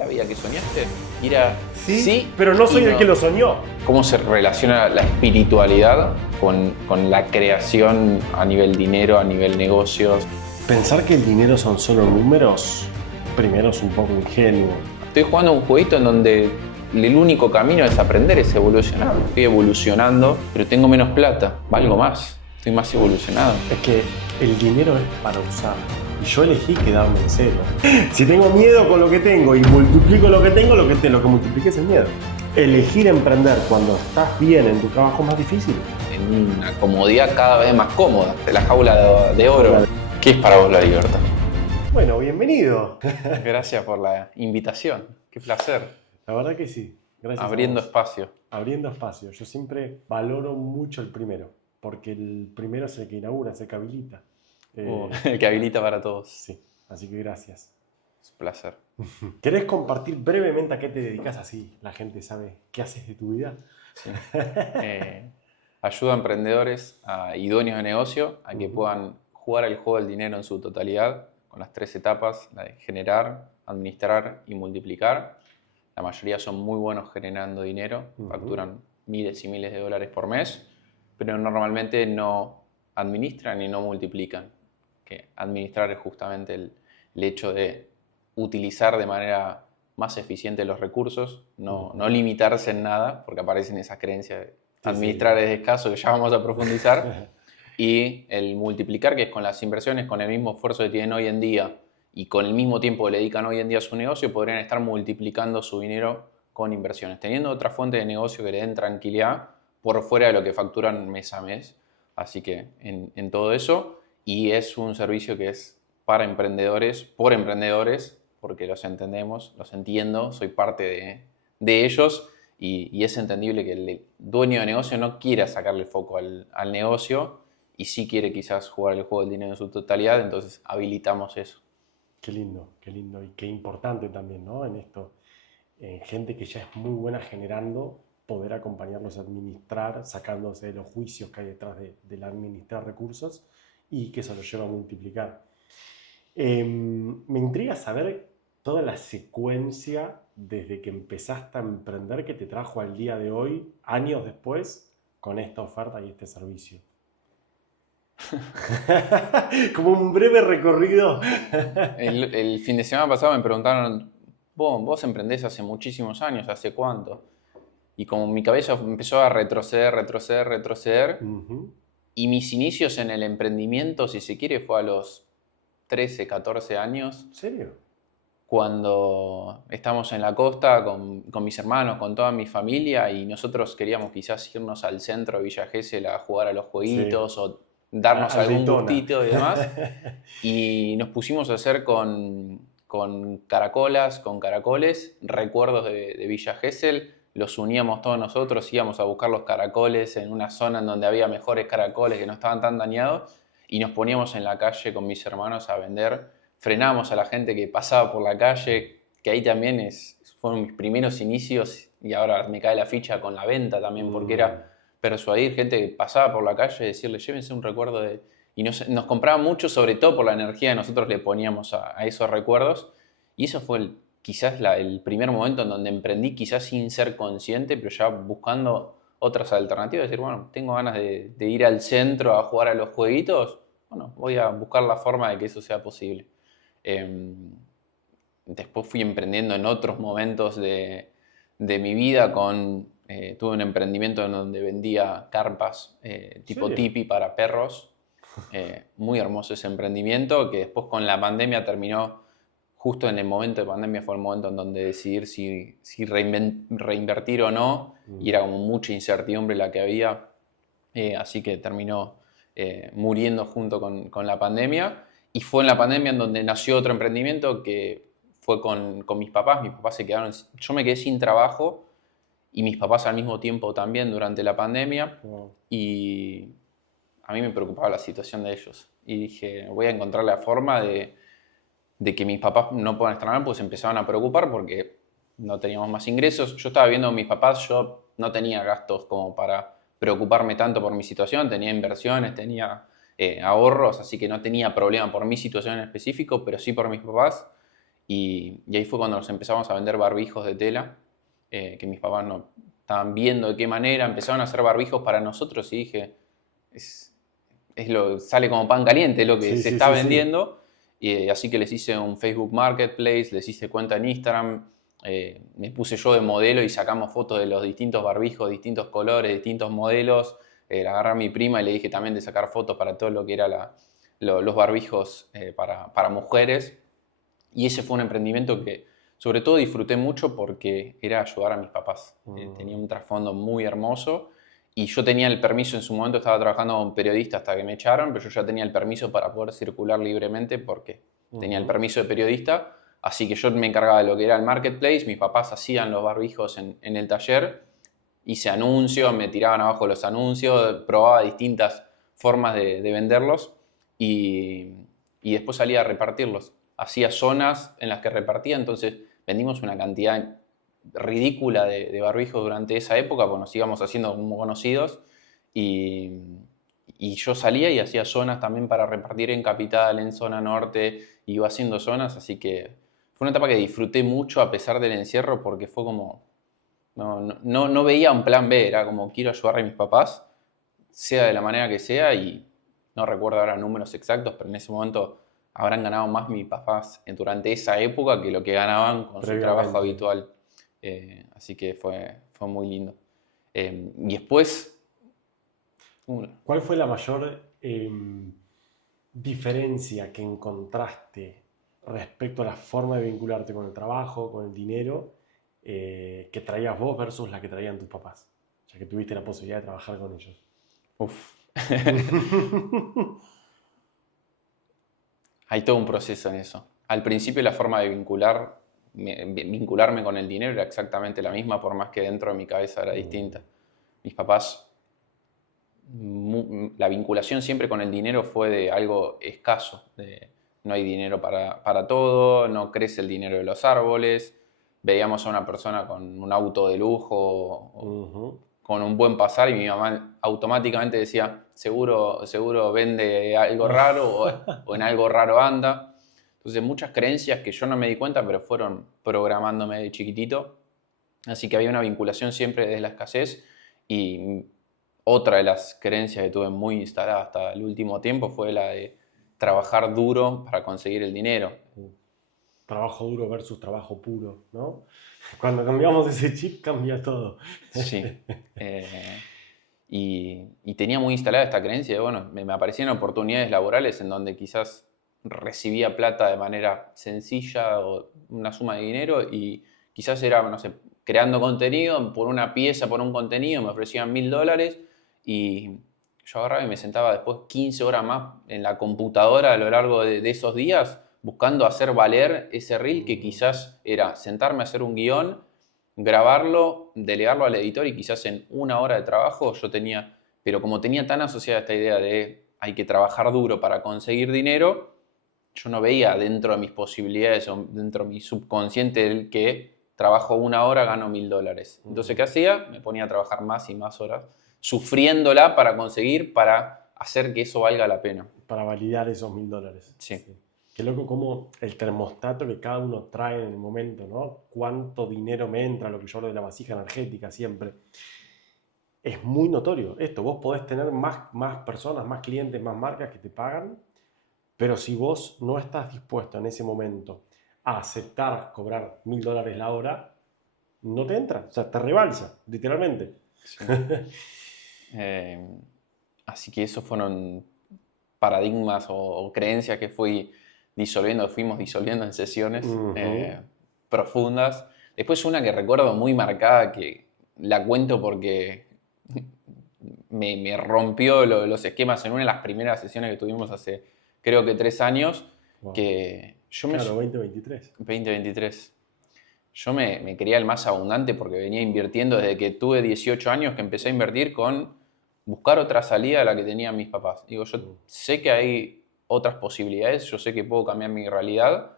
la vida que soñaste? Y era sí, pero no soy y el que lo soñó. ¿Cómo se relaciona la espiritualidad con la creación a nivel dinero, a nivel negocios? Pensar que el dinero son solo números, primero es un poco ingenuo. Estoy jugando un jueguito en donde el único camino es aprender, es evolucionar. Estoy evolucionando, pero tengo menos plata, valgo más, estoy más evolucionado. Es que el dinero es para usar. Y yo elegí quedarme en cero. Si tengo miedo con lo que tengo y multiplico lo que tengo, lo que multiplique es el miedo. Elegir emprender cuando estás bien en tu trabajo es más difícil. En una comodidad cada vez más cómoda, de la jaula de oro. ¿Qué es para vos la libertad? Bueno, bienvenido. Gracias por la invitación, qué placer. La verdad que sí. Gracias. Abriendo espacio. Abriendo espacio. Yo siempre valoro mucho el primero, porque el primero es el que inaugura, es el que habilita. El que habilita para todos. Sí, así que gracias. Es un placer. ¿Querés compartir brevemente a qué te dedicas así? La gente sabe qué haces de tu vida. Sí. Ayuda a emprendedores, a idóneos de negocio, a que puedan jugar el juego del dinero en su totalidad, con las 3 etapas, la de generar, administrar y multiplicar. La mayoría son muy buenos generando dinero, facturan miles y miles de dólares por mes, pero normalmente no administran y no multiplican. Que administrar es justamente el hecho de utilizar de manera más eficiente los recursos, no limitarse en nada, porque aparecen esas creencias de administrar es escaso, que ya vamos a profundizar, y el multiplicar, que es con las inversiones, con el mismo esfuerzo que tienen hoy en día y con el mismo tiempo que le dedican hoy en día a su negocio, podrían estar multiplicando su dinero con inversiones, teniendo otra fuente de negocio que le den tranquilidad por fuera de lo que facturan mes a mes. Así que en todo eso, y es un servicio que es para emprendedores, por emprendedores, porque los entendemos, los entiendo, soy parte de ellos y es entendible que el dueño de negocio no quiera sacarle foco al negocio y sí quiere quizás jugar el juego del dinero en su totalidad, entonces habilitamos eso. Qué lindo y qué importante también, ¿no? En esto, gente que ya es muy buena generando, poder acompañarlos a administrar, sacándose de los juicios que hay detrás del administrar recursos y que eso los lleva a multiplicar. Me intriga saber toda la secuencia desde que empezaste a emprender que te trajo al día de hoy, años después, con esta oferta y este servicio. Como un breve recorrido. El fin de semana pasado me preguntaron, vos emprendés hace muchísimos años, ¿hace cuánto? Y como mi cabeza empezó a retroceder, y mis inicios en el emprendimiento, si se quiere, fue a los 13, 14 años. ¿En serio? Cuando estamos en la costa con mis hermanos, con toda mi familia, y nosotros queríamos quizás irnos al centro de Villa Gesell a jugar a los jueguitos o darnos algún gustito y demás. Y nos pusimos a hacer con caracolas, con caracoles, recuerdos de Villa Gesell. Los uníamos todos nosotros, íbamos a buscar los caracoles en una zona en donde había mejores caracoles que no estaban tan dañados y nos poníamos en la calle con mis hermanos a vender. Frenábamos a la gente que pasaba por la calle, que ahí también fueron mis primeros inicios y ahora me cae la ficha con la venta también, porque era persuadir gente que pasaba por la calle y decirle, llévense un recuerdo de... Y nos compraban mucho, sobre todo por la energía que nosotros le poníamos a esos recuerdos. Y eso fue quizás el primer momento en donde emprendí, quizás sin ser consciente, pero ya buscando otras alternativas. Decir, bueno, tengo ganas de ir al centro a jugar a los jueguitos. Bueno, voy a buscar la forma de que eso sea posible. Después fui emprendiendo en otros momentos de mi vida. Tuve un emprendimiento en donde vendía carpas tipo tipi para perros. Muy hermoso ese emprendimiento que después con la pandemia terminó. Justo en el momento de pandemia fue el momento en donde decidir si reinvertir o no, y era como mucha incertidumbre la que había, así que terminó muriendo junto con la pandemia. Y fue en la pandemia en donde nació otro emprendimiento que fue con mis papás. Mis papás se quedaron, yo me quedé sin trabajo y mis papás al mismo tiempo también durante la pandemia. Y a mí me preocupaba la situación de ellos. Y dije, voy a encontrar la forma de que mis papás no puedan estar mal, pues se empezaban a preocupar porque no teníamos más ingresos. Yo estaba viendo a mis papás, yo no tenía gastos como para preocuparme tanto por mi situación, tenía inversiones, tenía ahorros, así que no tenía problema por mi situación en específico, pero sí por mis papás. y ahí fue cuando nos empezamos a vender barbijos de tela, que mis papás no estaban viendo de qué manera, empezaron a hacer barbijos para nosotros y dije, sale como pan caliente lo que Sí, se sí, está sí, sí. vendiendo. Y así que les hice un Facebook Marketplace, les hice cuenta en Instagram, me puse yo de modelo y sacamos fotos de los distintos barbijos, distintos colores, distintos modelos. La agarré a mi prima y le dije también de sacar fotos para todo lo que era los barbijos para mujeres. Y ese fue un emprendimiento que sobre todo disfruté mucho porque era ayudar a mis papás. Tenía un trasfondo muy hermoso y yo tenía el permiso, en su momento estaba trabajando como periodista hasta que me echaron, pero yo ya tenía el permiso para poder circular libremente porque tenía el permiso de periodista. Así que yo me encargaba de lo que era el marketplace, mis papás hacían los barbijos en el taller, hice anuncios, me tiraban abajo los anuncios, probaba distintas formas de venderlos y, y después salía a repartirlos. Hacía zonas en las que repartía, entonces vendimos una cantidad ridícula de barbijos durante esa época, pues nos íbamos haciendo como conocidos y, y yo salía y hacía zonas también para repartir en Capital, en zona norte, iba haciendo zonas, así que fue una etapa que disfruté mucho a pesar del encierro porque fue como, no veía un plan B, era como quiero ayudar a mis papás, sea de la manera que sea y no recuerdo ahora números exactos, pero en ese momento habrán ganado más mis papás durante esa época que lo que ganaban con su trabajo Previamente. habitual. Así que fue muy lindo. Y después, ¿Cuál fue la mayor diferencia que encontraste respecto a la forma de vincularte con el trabajo, con el dinero, que traías vos versus la que traían tus papás? Ya que tuviste la posibilidad de trabajar con ellos. uf, hay todo un proceso en eso. Al principio la forma de vincularme con el dinero era exactamente la misma, por más que dentro de mi cabeza era distinta. Mis papás, la vinculación siempre con el dinero fue de algo escaso, de no hay dinero para todo, no crece el dinero de los árboles, veíamos a una persona con un auto de lujo o con un buen pasar y mi mamá automáticamente decía, seguro vende algo raro o en algo raro anda. Entonces muchas creencias que yo no me di cuenta, pero fueron programándome de chiquitito. Así que había una vinculación siempre desde la escasez y otra de las creencias que tuve muy instalada hasta el último tiempo fue la de trabajar duro para conseguir el dinero. Trabajo duro versus trabajo puro, ¿no? Cuando cambiamos ese chip cambia todo. Sí. Y tenía muy instalada esta creencia de, bueno, me aparecían oportunidades laborales en donde quizás recibía plata de manera sencilla o una suma de dinero y quizás era, no sé, creando contenido, por una pieza, por un contenido, me ofrecían $1000 y yo agarraba y me sentaba después 15 horas más en la computadora a lo largo de esos días buscando hacer valer ese reel que quizás era sentarme a hacer un guión, grabarlo, delegarlo al editor y quizás en una hora de trabajo yo tenía, pero como tenía tan asociada esta idea de hay que trabajar duro para conseguir dinero, yo no veía dentro de mis posibilidades o dentro de mi subconsciente el que trabajo una hora, gano $1000. Entonces, ¿qué hacía? Me ponía a trabajar más y más horas, sufriéndola para conseguir, para hacer que eso valga la pena. Para validar esos $1000. Sí. Sí. Qué loco como el termostato que cada uno trae en el momento, ¿no? Cuánto dinero me entra, lo que yo hablo de la vasija energética siempre. Es muy notorio esto. Vos podés tener más personas, más clientes, más marcas que te pagan, pero si vos no estás dispuesto en ese momento a aceptar cobrar $1000 la hora, no te entra. O sea, te rebalsa, literalmente. Sí. Así que esos fueron paradigmas o creencias que fuimos disolviendo en sesiones profundas. Después una que recuerdo muy marcada, que la cuento porque me rompió los esquemas en una de las primeras sesiones que tuvimos hace creo que 3 años, Wow. que yo me... Claro, 2023. 2023. Yo me creía el más abundante porque venía invirtiendo desde que tuve 18 años que empecé a invertir con buscar otra salida a la que tenían mis papás. Digo, yo sé que hay otras posibilidades, yo sé que puedo cambiar mi realidad,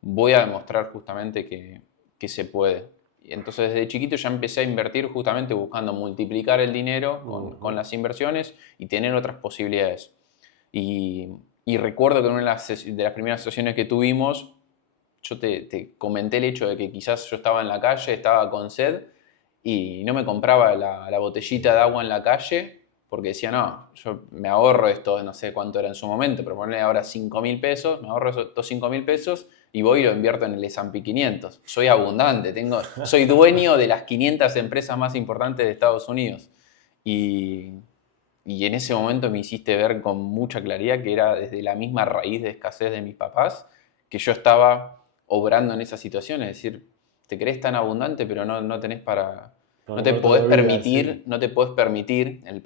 voy a demostrar justamente que se puede. Y entonces desde chiquito ya empecé a invertir justamente buscando multiplicar el dinero con las inversiones y tener otras posibilidades. Y recuerdo que en una de las primeras sesiones que tuvimos, yo te comenté el hecho de que quizás yo estaba en la calle, estaba con sed y no me compraba la botellita de agua en la calle porque decía, no, yo me ahorro esto, no sé cuánto era en su momento, pero ponle ahora 5.000 pesos, me ahorro estos 5.000 pesos y voy y lo invierto en el S&P 500. Soy abundante, soy dueño de las 500 empresas más importantes de Estados Unidos. Y en ese momento me hiciste ver con mucha claridad que era desde la misma raíz de escasez de mis papás que yo estaba obrando en esa situación. Es decir, te crees tan abundante, pero no tenés para... No te podés permitir, no te podés permitir, el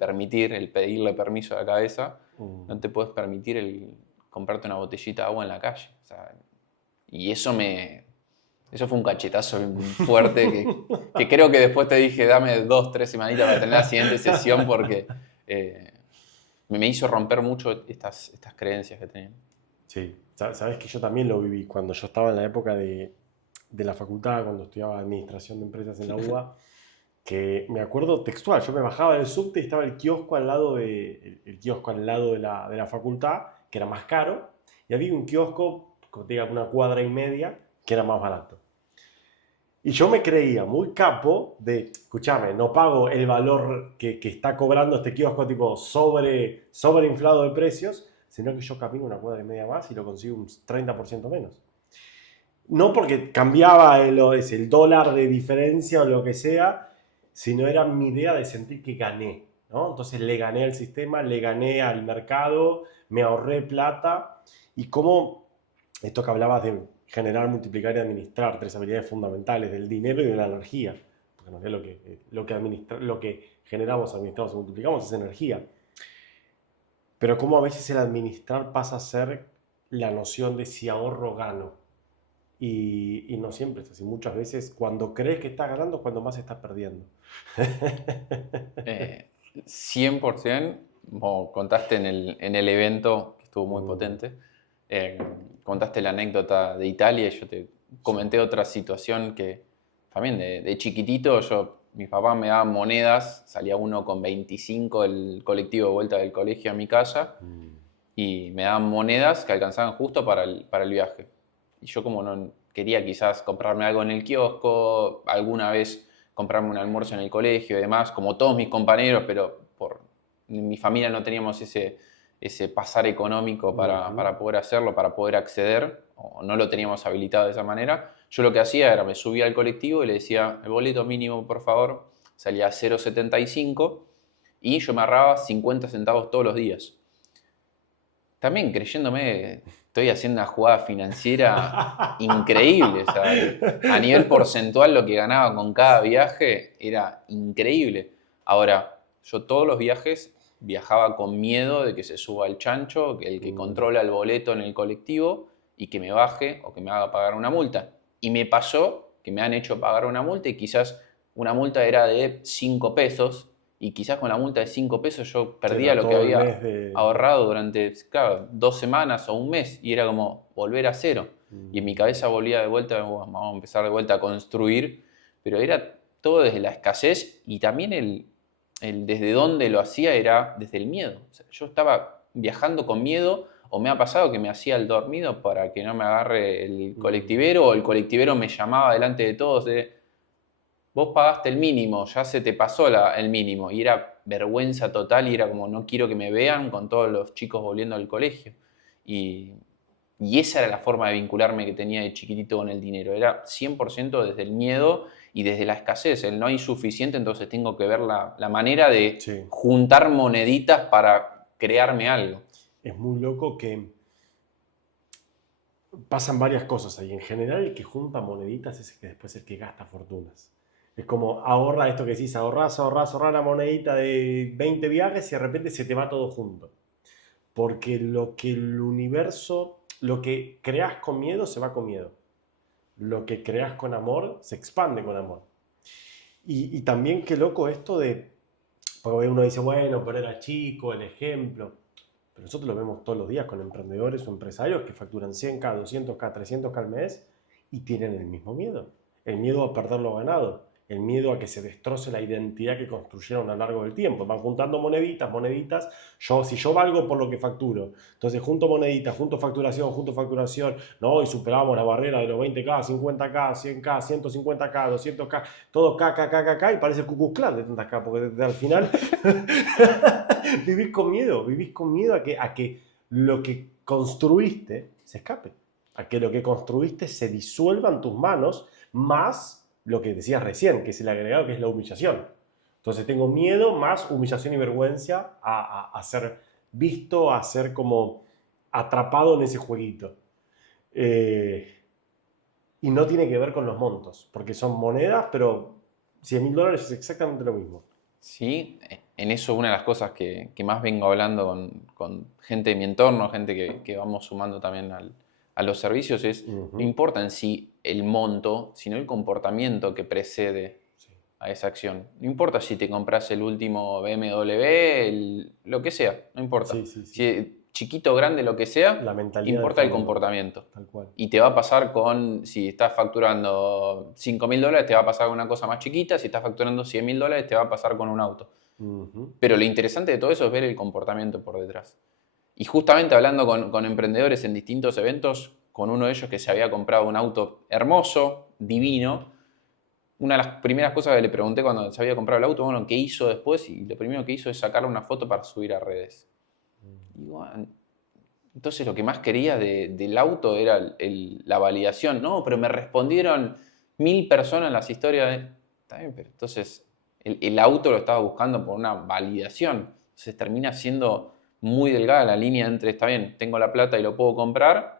pedirle permiso a la cabeza, no te podés permitir el comprarte una botellita de agua en la calle. O sea, y eso fue un cachetazo fuerte que creo que después te dije, dame 2, 3 semanitas para tener la siguiente sesión porque me hizo romper mucho estas creencias que tenía. Sí, sabes que yo también lo viví cuando yo estaba en la época de la facultad, cuando estudiaba administración de empresas en la UBA, que me acuerdo textual, yo me bajaba del subte y estaba el kiosco al lado el kiosco al lado de la facultad, que era más caro, y había un kiosco, como te diga, una cuadra y media, que era más barato. Y yo me creía muy capo de, escúchame, no pago el valor que está cobrando este kiosco tipo sobreinflado de precios, sino que yo camino una cuadra y media más y lo consigo un 30% menos. No porque cambiaba el dólar de diferencia o lo que sea, sino era mi idea de sentir que gané, ¿no? Entonces le gané al sistema, le gané al mercado, me ahorré plata. Y como esto que hablabas de generar, multiplicar y administrar, 3 habilidades fundamentales del dinero y de la energía, porque no es lo que generamos, administramos y multiplicamos es energía. Pero como a veces el administrar pasa a ser la noción de si ahorro gano. Y no siempre es así. Muchas veces cuando crees que estás ganando es cuando más estás perdiendo. 100%, como contaste en el evento, que estuvo muy potente, contaste la anécdota de Italia y yo te comenté otra situación que también de chiquitito, mis papás me daban monedas, salía uno con 25 el colectivo de vuelta del colegio a mi casa y me daban monedas que alcanzaban justo para el viaje. Y yo como no quería quizás comprarme algo en el kiosco, alguna vez comprarme un almuerzo en el colegio y demás, como todos mis compañeros, pero en mi familia no teníamos ese pasar económico para poder hacerlo, para poder acceder, o no lo teníamos habilitado de esa manera. Yo lo que hacía era, me subía al colectivo y le decía, el boleto mínimo, por favor, salía a 0,75 y yo me ahorraba 50 centavos todos los días. También creyéndome, estoy haciendo una jugada financiera increíble. O sea, a nivel porcentual lo que ganaba con cada viaje era increíble. Ahora, yo todos los viajes viajaba con miedo de que se suba el chancho, el que controla el boleto en el colectivo y que me baje o que me haga pagar una multa. Y me pasó que me han hecho pagar una multa y quizás una multa era de 5 pesos y quizás con la multa de 5 pesos yo perdía lo que había ahorrado durante, claro, 2 semanas o un mes y era como volver a cero. Y en mi cabeza volvía de vuelta, vamos a empezar de vuelta a construir, pero era todo desde la escasez y también el desde dónde lo hacía era desde el miedo. O sea, yo estaba viajando con miedo o me ha pasado que me hacía el dormido para que no me agarre el colectivero o el colectivero me llamaba delante de todos de vos pagaste el mínimo, ya se te pasó el mínimo. Y era vergüenza total y era como no quiero que me vean con todos los chicos volviendo al colegio. Y esa era la forma de vincularme que tenía de chiquitito con el dinero. Era 100% desde el miedo y desde la escasez. El no hay suficiente, entonces tengo que ver la manera de juntar moneditas para crearme algo. Es muy loco que pasan varias cosas ahí. En general, el que junta moneditas es el que después es el que gasta fortunas. Es como ahorra esto que decís, ahorrás la monedita de 20 viajes y de repente se te va todo junto. Porque lo que el universo, lo que creas con miedo se va con miedo. Lo que creas con amor se expande con amor. Y también qué loco esto de, porque uno dice, bueno, pero era chico, el ejemplo. Pero nosotros lo vemos todos los días con emprendedores o empresarios que facturan 100K, 200K, 300K al mes y tienen el mismo miedo. El miedo a perder lo ganado, el miedo a que se destroce la identidad que construyeron a lo largo del tiempo. Van juntando moneditas, moneditas. Si yo valgo por lo que facturo, entonces junto moneditas, junto facturación, ¿no? Y superamos la barrera de los 20K, 50K, 100K, 150K, 200K, todo K, y parece Ku Klux Klan de tantas K, porque al final vivís con miedo a que lo que construiste se escape, a que lo que construiste se disuelva en tus manos, más lo que decías recién, que es el agregado, que es la humillación. Entonces tengo miedo más humillación y vergüenza a ser visto, a ser como atrapado en ese jueguito. Y no tiene que ver con los montos, porque son monedas, pero $100.000 es exactamente lo mismo. Sí, en eso una de las cosas que más vengo hablando con gente de mi entorno, gente que vamos sumando también a los servicios, es no importa en sí el monto, sino el comportamiento que precede a esa acción. No importa si te compras el último BMW, lo que sea, no importa. Si chiquito o grande, lo que sea, La mentalidad importa el comportamiento. Tal cual. Y te va a pasar si estás facturando $5.000, te va a pasar con una cosa más chiquita. Si estás facturando $100.000, te va a pasar con un auto. Pero lo interesante de todo eso es ver el comportamiento por detrás. Y justamente hablando con emprendedores en distintos eventos, con uno de ellos que se había comprado un auto hermoso, divino, una de las primeras cosas que le pregunté cuando se había comprado el auto, bueno, ¿qué hizo después? Y lo primero que hizo es sacarle una foto para subir a redes. Y bueno, entonces lo que más quería del auto era la validación. No, pero me respondieron 1.000 personas en las historias. Está bien, pero entonces el auto lo estaba buscando por una validación. Entonces termina siendo muy delgada la línea entre, está bien, tengo la plata y lo puedo comprar,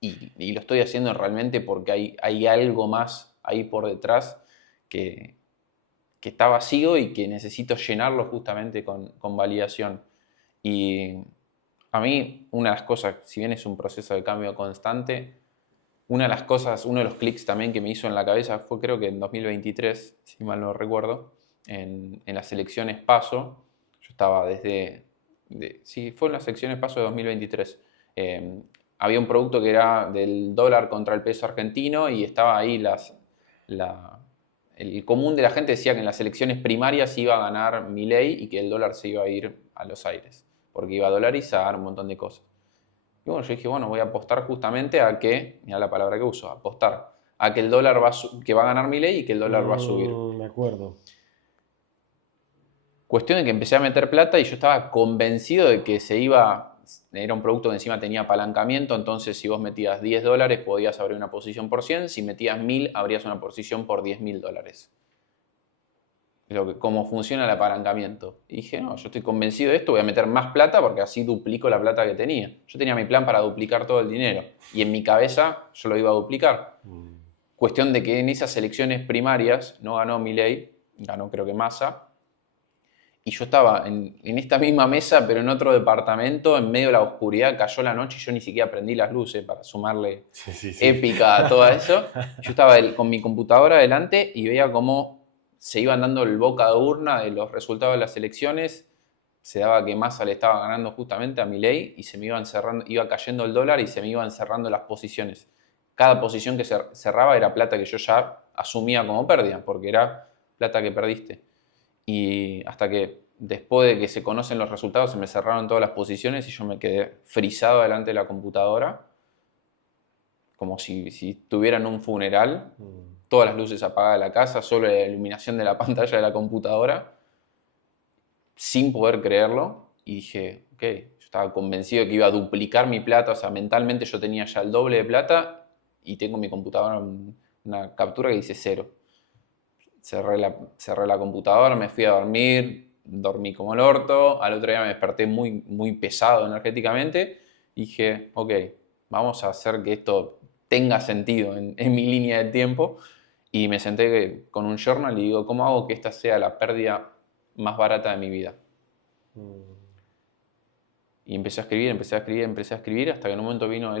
y lo estoy haciendo realmente porque hay algo más ahí por detrás que está vacío y que necesito llenarlo justamente con validación. Y a mí, una de las cosas, si bien es un proceso de cambio constante, una de las cosas, uno de los clics también que me hizo en la cabeza fue, creo que en 2023, si mal no recuerdo, en las elecciones PASO. Yo estaba sí, fue en las elecciones PASO de 2023. Había un producto que era del dólar contra el peso argentino y estaba ahí el común de la gente decía que en las elecciones primarias iba a ganar Milei y que el dólar se iba a ir a los aires, porque iba a dolarizar un montón de cosas. Y bueno, yo dije, bueno, voy a apostar justamente a que, mira la palabra que uso, apostar, a que el dólar que va a ganar Milei y que el dólar va a subir. Me acuerdo. Cuestión de que empecé a meter plata y yo estaba convencido de que era un producto que encima tenía apalancamiento, entonces si vos metías $10 podías abrir una posición por 100, si metías 1.000 abrías una posición por $10.000. Cómo funciona el apalancamiento. Y dije, no, yo estoy convencido de esto, voy a meter más plata porque así duplico la plata que tenía. Yo tenía mi plan para duplicar todo el dinero y en mi cabeza yo lo iba a duplicar. Cuestión de que en esas elecciones primarias no ganó Milei, ganó creo que Massa, y yo estaba en esta misma mesa, pero en otro departamento, en medio de la oscuridad, cayó la noche y yo ni siquiera prendí las luces para sumarle épica a todo eso. Yo estaba con mi computadora delante y veía cómo se iban dando el boca de urna de los resultados de las elecciones. Se daba que Massa le estaba ganando justamente a Milei y se me iba cayendo el dólar y se me iban cerrando las posiciones. Cada posición que cerraba era plata que yo ya asumía como pérdida, porque era plata que perdiste. Y hasta que después de que se conocen los resultados se me cerraron todas las posiciones y yo me quedé frisado delante de la computadora, como si estuviera en un funeral, todas las luces apagadas de la casa, solo la iluminación de la pantalla de la computadora, sin poder creerlo. Y dije, ok, yo estaba convencido de que iba a duplicar mi plata, o sea, mentalmente yo tenía ya el doble de plata y tengo en mi computadora una captura que dice 0. Cerré la computadora, me fui a dormir, dormí como el orto, al otro día me desperté muy, muy pesado energéticamente y dije, ok, vamos a hacer que esto tenga sentido en mi línea de tiempo, y me senté con un journal y digo, ¿cómo hago que esta sea la pérdida más barata de mi vida? Y empecé a escribir hasta que en un momento vino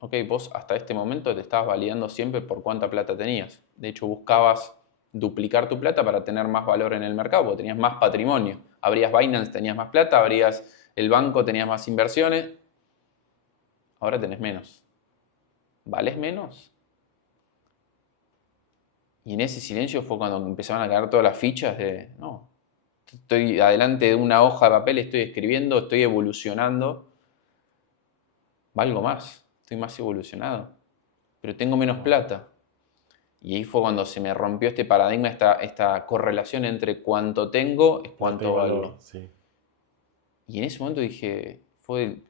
ok, vos hasta este momento te estabas validando siempre por cuánta plata tenías. De hecho, buscabas duplicar tu plata para tener más valor en el mercado, porque tenías más patrimonio. Abrías Binance, tenías más plata, abrías el banco, tenías más inversiones. Ahora tenés menos. ¿Vales menos? Y en ese silencio fue cuando empezaron a caer todas las fichas de, no, estoy adelante de una hoja de papel, estoy escribiendo, estoy evolucionando, valgo más, estoy más evolucionado, pero tengo menos plata. Y ahí fue cuando se me rompió este paradigma, esta correlación entre cuánto tengo es cuánto valgo. Sí. Y en ese momento dije,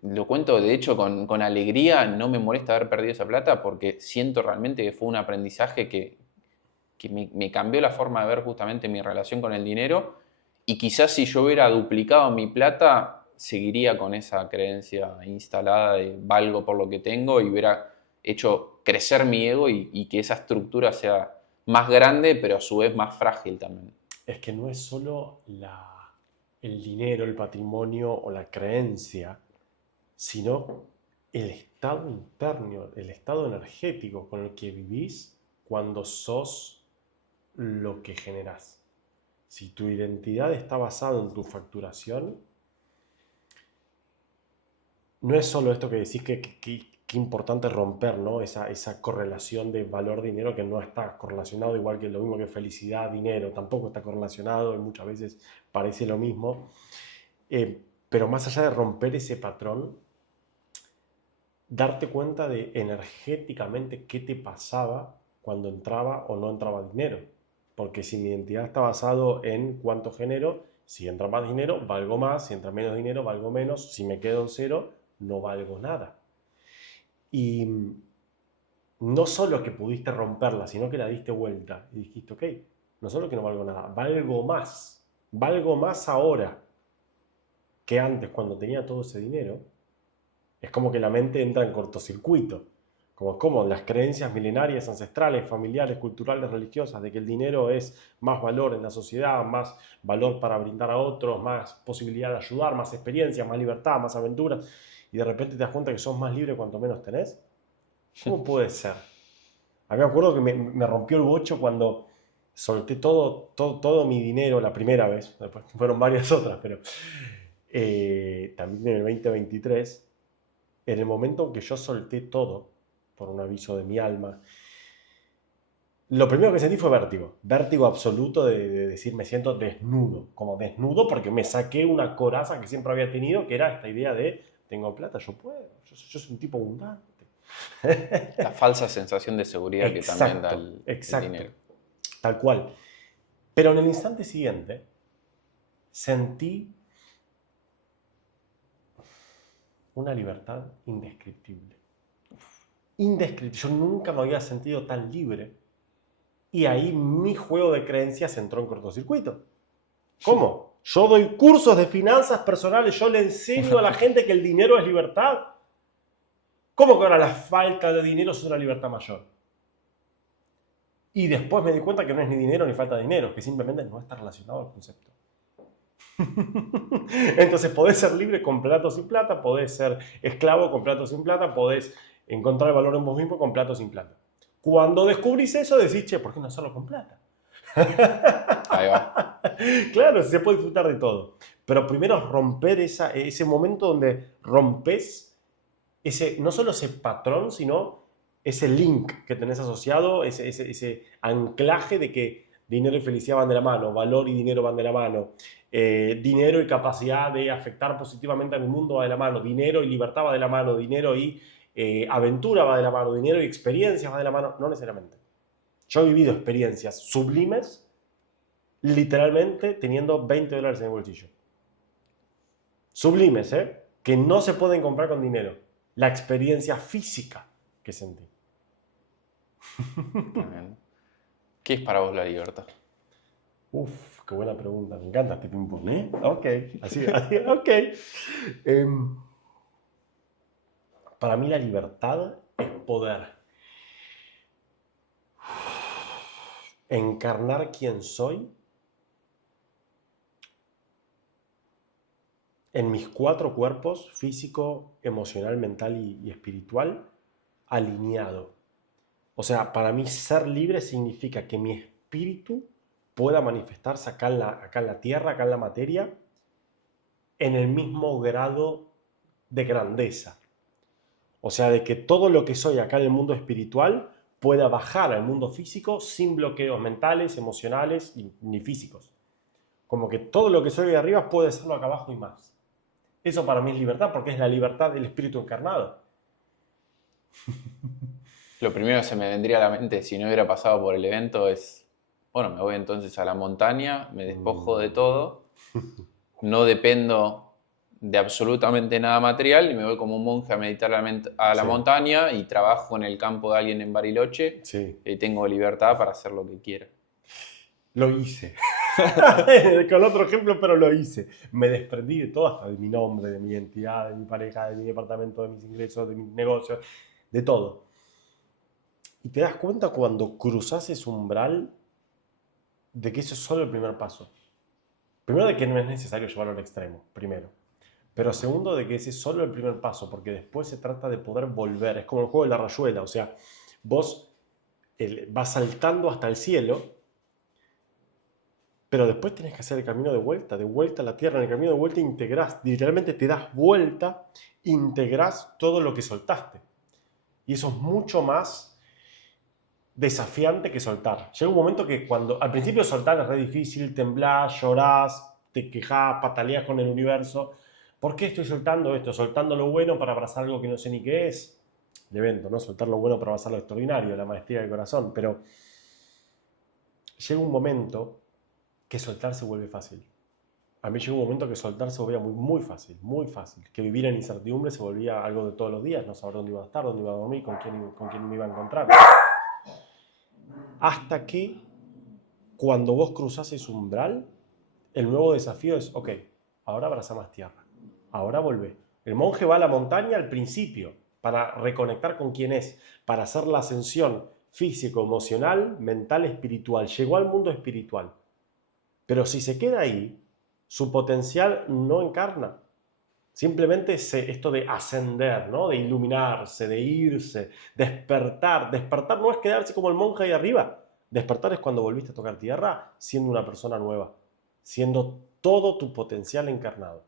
lo cuento de hecho con alegría, no me molesta haber perdido esa plata porque siento realmente que fue un aprendizaje que me cambió la forma de ver justamente mi relación con el dinero, y quizás si yo hubiera duplicado mi plata, seguiría con esa creencia instalada de valgo por lo que tengo, y hubiera hecho crecer mi ego y que esa estructura sea más grande, pero a su vez más frágil también. Es que no es solo el dinero, el patrimonio o la creencia, sino el estado interno, el estado energético con el que vivís cuando sos lo que generás. Si tu identidad está basada en tu facturación, no es solo esto que decís que importante romper, ¿no? Esa correlación de valor-dinero que no está correlacionado, igual que lo mismo que felicidad-dinero, tampoco está correlacionado y muchas veces parece lo mismo. Pero más allá de romper ese patrón, darte cuenta de energéticamente qué te pasaba cuando entraba o no entraba dinero. Porque si mi identidad está basado en cuánto genero, si entra más dinero, valgo más, si entra menos dinero, valgo menos, si me quedo en cero, no valgo nada. Y no solo que pudiste romperla, sino que la diste vuelta y dijiste, ok, no solo que no valgo nada, valgo más ahora que antes cuando tenía todo ese dinero. Es como que la mente entra en cortocircuito, como las creencias milenarias, ancestrales, familiares, culturales, religiosas, de que el dinero es más valor en la sociedad, más valor para brindar a otros, más posibilidad de ayudar, más experiencia, más libertad, más aventura, y de repente te das cuenta que sos más libre cuanto menos tenés. ¿Cómo puede ser? A mí me acuerdo que me rompió el bocho cuando solté todo mi dinero la primera vez, después fueron varias otras, pero también en el 2023, en el momento en que yo solté todo, por un aviso de mi alma, lo primero que sentí fue vértigo absoluto de decir me siento desnudo, como desnudo porque me saqué una coraza que siempre había tenido, que era esta idea de tengo plata, yo puedo, yo soy un tipo abundante. La falsa sensación de seguridad que también da el dinero. Tal cual. Pero en el instante siguiente sentí una libertad indescriptible. Indescriptible. Yo nunca me había sentido tan libre. Y ahí mi juego de creencias entró en cortocircuito. ¿Cómo? Yo doy cursos de finanzas personales, yo le enseño a la gente que el dinero es libertad. ¿Cómo que ahora la falta de dinero es una libertad mayor? Y después me di cuenta que no es ni dinero ni falta de dinero, que simplemente no está relacionado al concepto. Entonces podés ser libre con plata o sin plata, podés ser esclavo con plata o sin plata, podés encontrar el valor en vos mismo con plata o sin plata. Cuando descubrís eso decís, che, ¿por qué no hacerlo con plata? Ahí va. Claro, se puede disfrutar de todo. Pero primero romper ese momento donde rompes no solo ese patrón, sino ese link que tenés asociado, ese anclaje de que dinero y felicidad van de la mano, valor y dinero van de la mano, dinero y capacidad de afectar positivamente al mundo va de la mano, dinero y libertad va de la mano, dinero y aventura va de la mano, dinero y experiencias va de la mano, no necesariamente. Yo he vivido experiencias sublimes literalmente teniendo $20 en el bolsillo. Sublimes, ¿eh? Que no se pueden comprar con dinero. La experiencia física que sentí. ¿Qué es para vos la libertad? Uf, qué buena pregunta. Me encanta este ping-pong, ¿eh? Ok, así, ok. Para mí la libertad es poder encarnar quién soy en mis 4 cuerpos, físico, emocional, mental y espiritual, alineado. O sea, para mí ser libre significa que mi espíritu pueda manifestarse acá en la tierra, acá en la materia, en el mismo grado de grandeza. O sea, de que todo lo que soy acá en el mundo espiritual pueda bajar al mundo físico sin bloqueos mentales, emocionales ni físicos. Como que todo lo que soy de arriba puede serlo acá abajo y más. Eso para mí es libertad, porque es la libertad del espíritu encarnado. Lo primero que se me vendría a la mente si no hubiera pasado por el evento es, bueno, me voy entonces a la montaña, me despojo de todo, no dependo de absolutamente nada material y me voy como un monje a meditar a la Sí. montaña y trabajo en el campo de alguien en Bariloche Sí. y tengo libertad para hacer lo que quiera. Lo hice. Con otro ejemplo, pero lo hice. Me desprendí de todo, hasta de mi nombre, de mi identidad, de mi pareja, de mi departamento, de mis ingresos, de mis negocios, de todo. Y te das cuenta cuando cruzas ese umbral de que eso es solo el primer paso. Primero, de que no es necesario llevarlo al extremo, primero. Pero segundo, de que ese es solo el primer paso, porque después se trata de poder volver. Es como el juego de la rayuela, o sea, vos vas saltando hasta el cielo, pero después tenés que hacer el camino de vuelta a la tierra. En el camino de vuelta integrás, literalmente te das vuelta, integrás todo lo que soltaste. Y eso es mucho más desafiante que soltar. Llega un momento que cuando al principio soltar es re difícil, temblás, llorás, te quejás, pataleás con el universo. ¿Por qué estoy soltando esto? Soltando lo bueno para abrazar algo que no sé ni qué es. El evento, ¿no? Soltar lo bueno para abrazar lo extraordinario, la maestría del corazón. Pero llega un momento que soltar se vuelve fácil. A mí llegó un momento que soltar se volvía muy, muy fácil, muy fácil. Que vivir en incertidumbre se volvía algo de todos los días. No saber dónde iba a estar, dónde iba a dormir, con quién me iba a encontrar. Hasta que cuando vos cruzás ese umbral, el nuevo desafío es, ok, ahora abraza más tierra, ahora volvé. El monje va a la montaña al principio para reconectar con quién es, para hacer la ascensión físico, emocional, mental, espiritual. Llegó al mundo espiritual. Pero si se queda ahí, su potencial no encarna. Simplemente esto de ascender, ¿no? De iluminarse, de irse, despertar. Despertar no es quedarse como el monje ahí arriba. Despertar es cuando volviste a tocar tierra siendo una persona nueva, siendo todo tu potencial encarnado.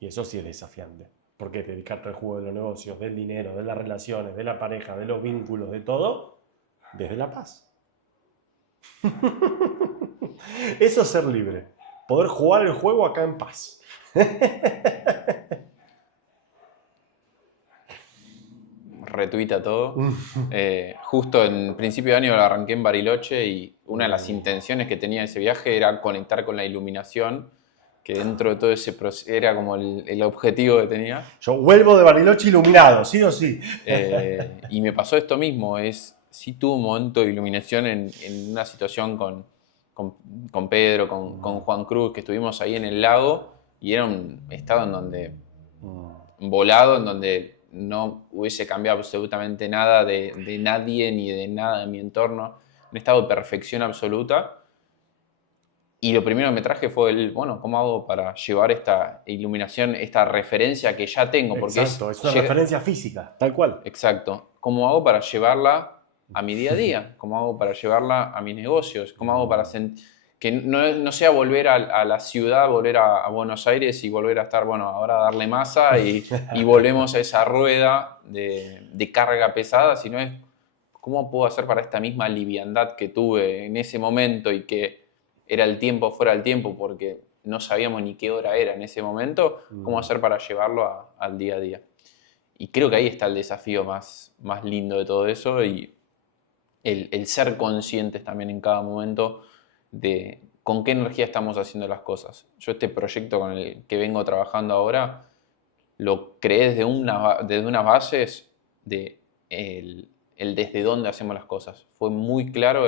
Y eso sí es desafiante. Porque dedicarte al juego de los negocios, del dinero, de las relaciones, de la pareja, de los vínculos, de todo, desde la paz. Eso es ser libre. Poder jugar el juego acá en paz. Retuita todo. Justo en principio de año lo arranqué en Bariloche y una de las intenciones que tenía ese viaje era conectar con la iluminación, que dentro de todo ese proceso era como el objetivo que tenía. Yo vuelvo de Bariloche iluminado, sí o sí. Y me pasó esto mismo, sí tuve un momento de iluminación en una situación con Pedro, con Juan Cruz, que estuvimos ahí en el lago y era un estado en donde volado, en donde no hubiese cambiado absolutamente nada de nadie ni de nada de mi entorno, un estado de perfección absoluta. Y lo primero que me traje fue bueno, ¿cómo hago para llevar esta iluminación, esta referencia que ya tengo? Porque Exacto, es una referencia física, tal cual. Exacto. ¿Cómo hago para llevarla a mi día a día? ¿Cómo hago para llevarla a mis negocios? ¿Cómo hago para que no sea volver a la ciudad, volver a Buenos Aires y volver a estar, bueno, ahora darle masa y volvemos a esa rueda de carga pesada, sino es cómo puedo hacer para esta misma liviandad que tuve en ese momento y que era el tiempo fuera del tiempo porque no sabíamos ni qué hora era en ese momento, cómo hacer para llevarlo al día a día. Y creo que ahí está el desafío más lindo de todo eso y el ser conscientes también en cada momento de con qué energía estamos haciendo las cosas. Yo este proyecto con el que vengo trabajando ahora lo creé desde unas bases de el desde dónde hacemos las cosas. Fue muy claro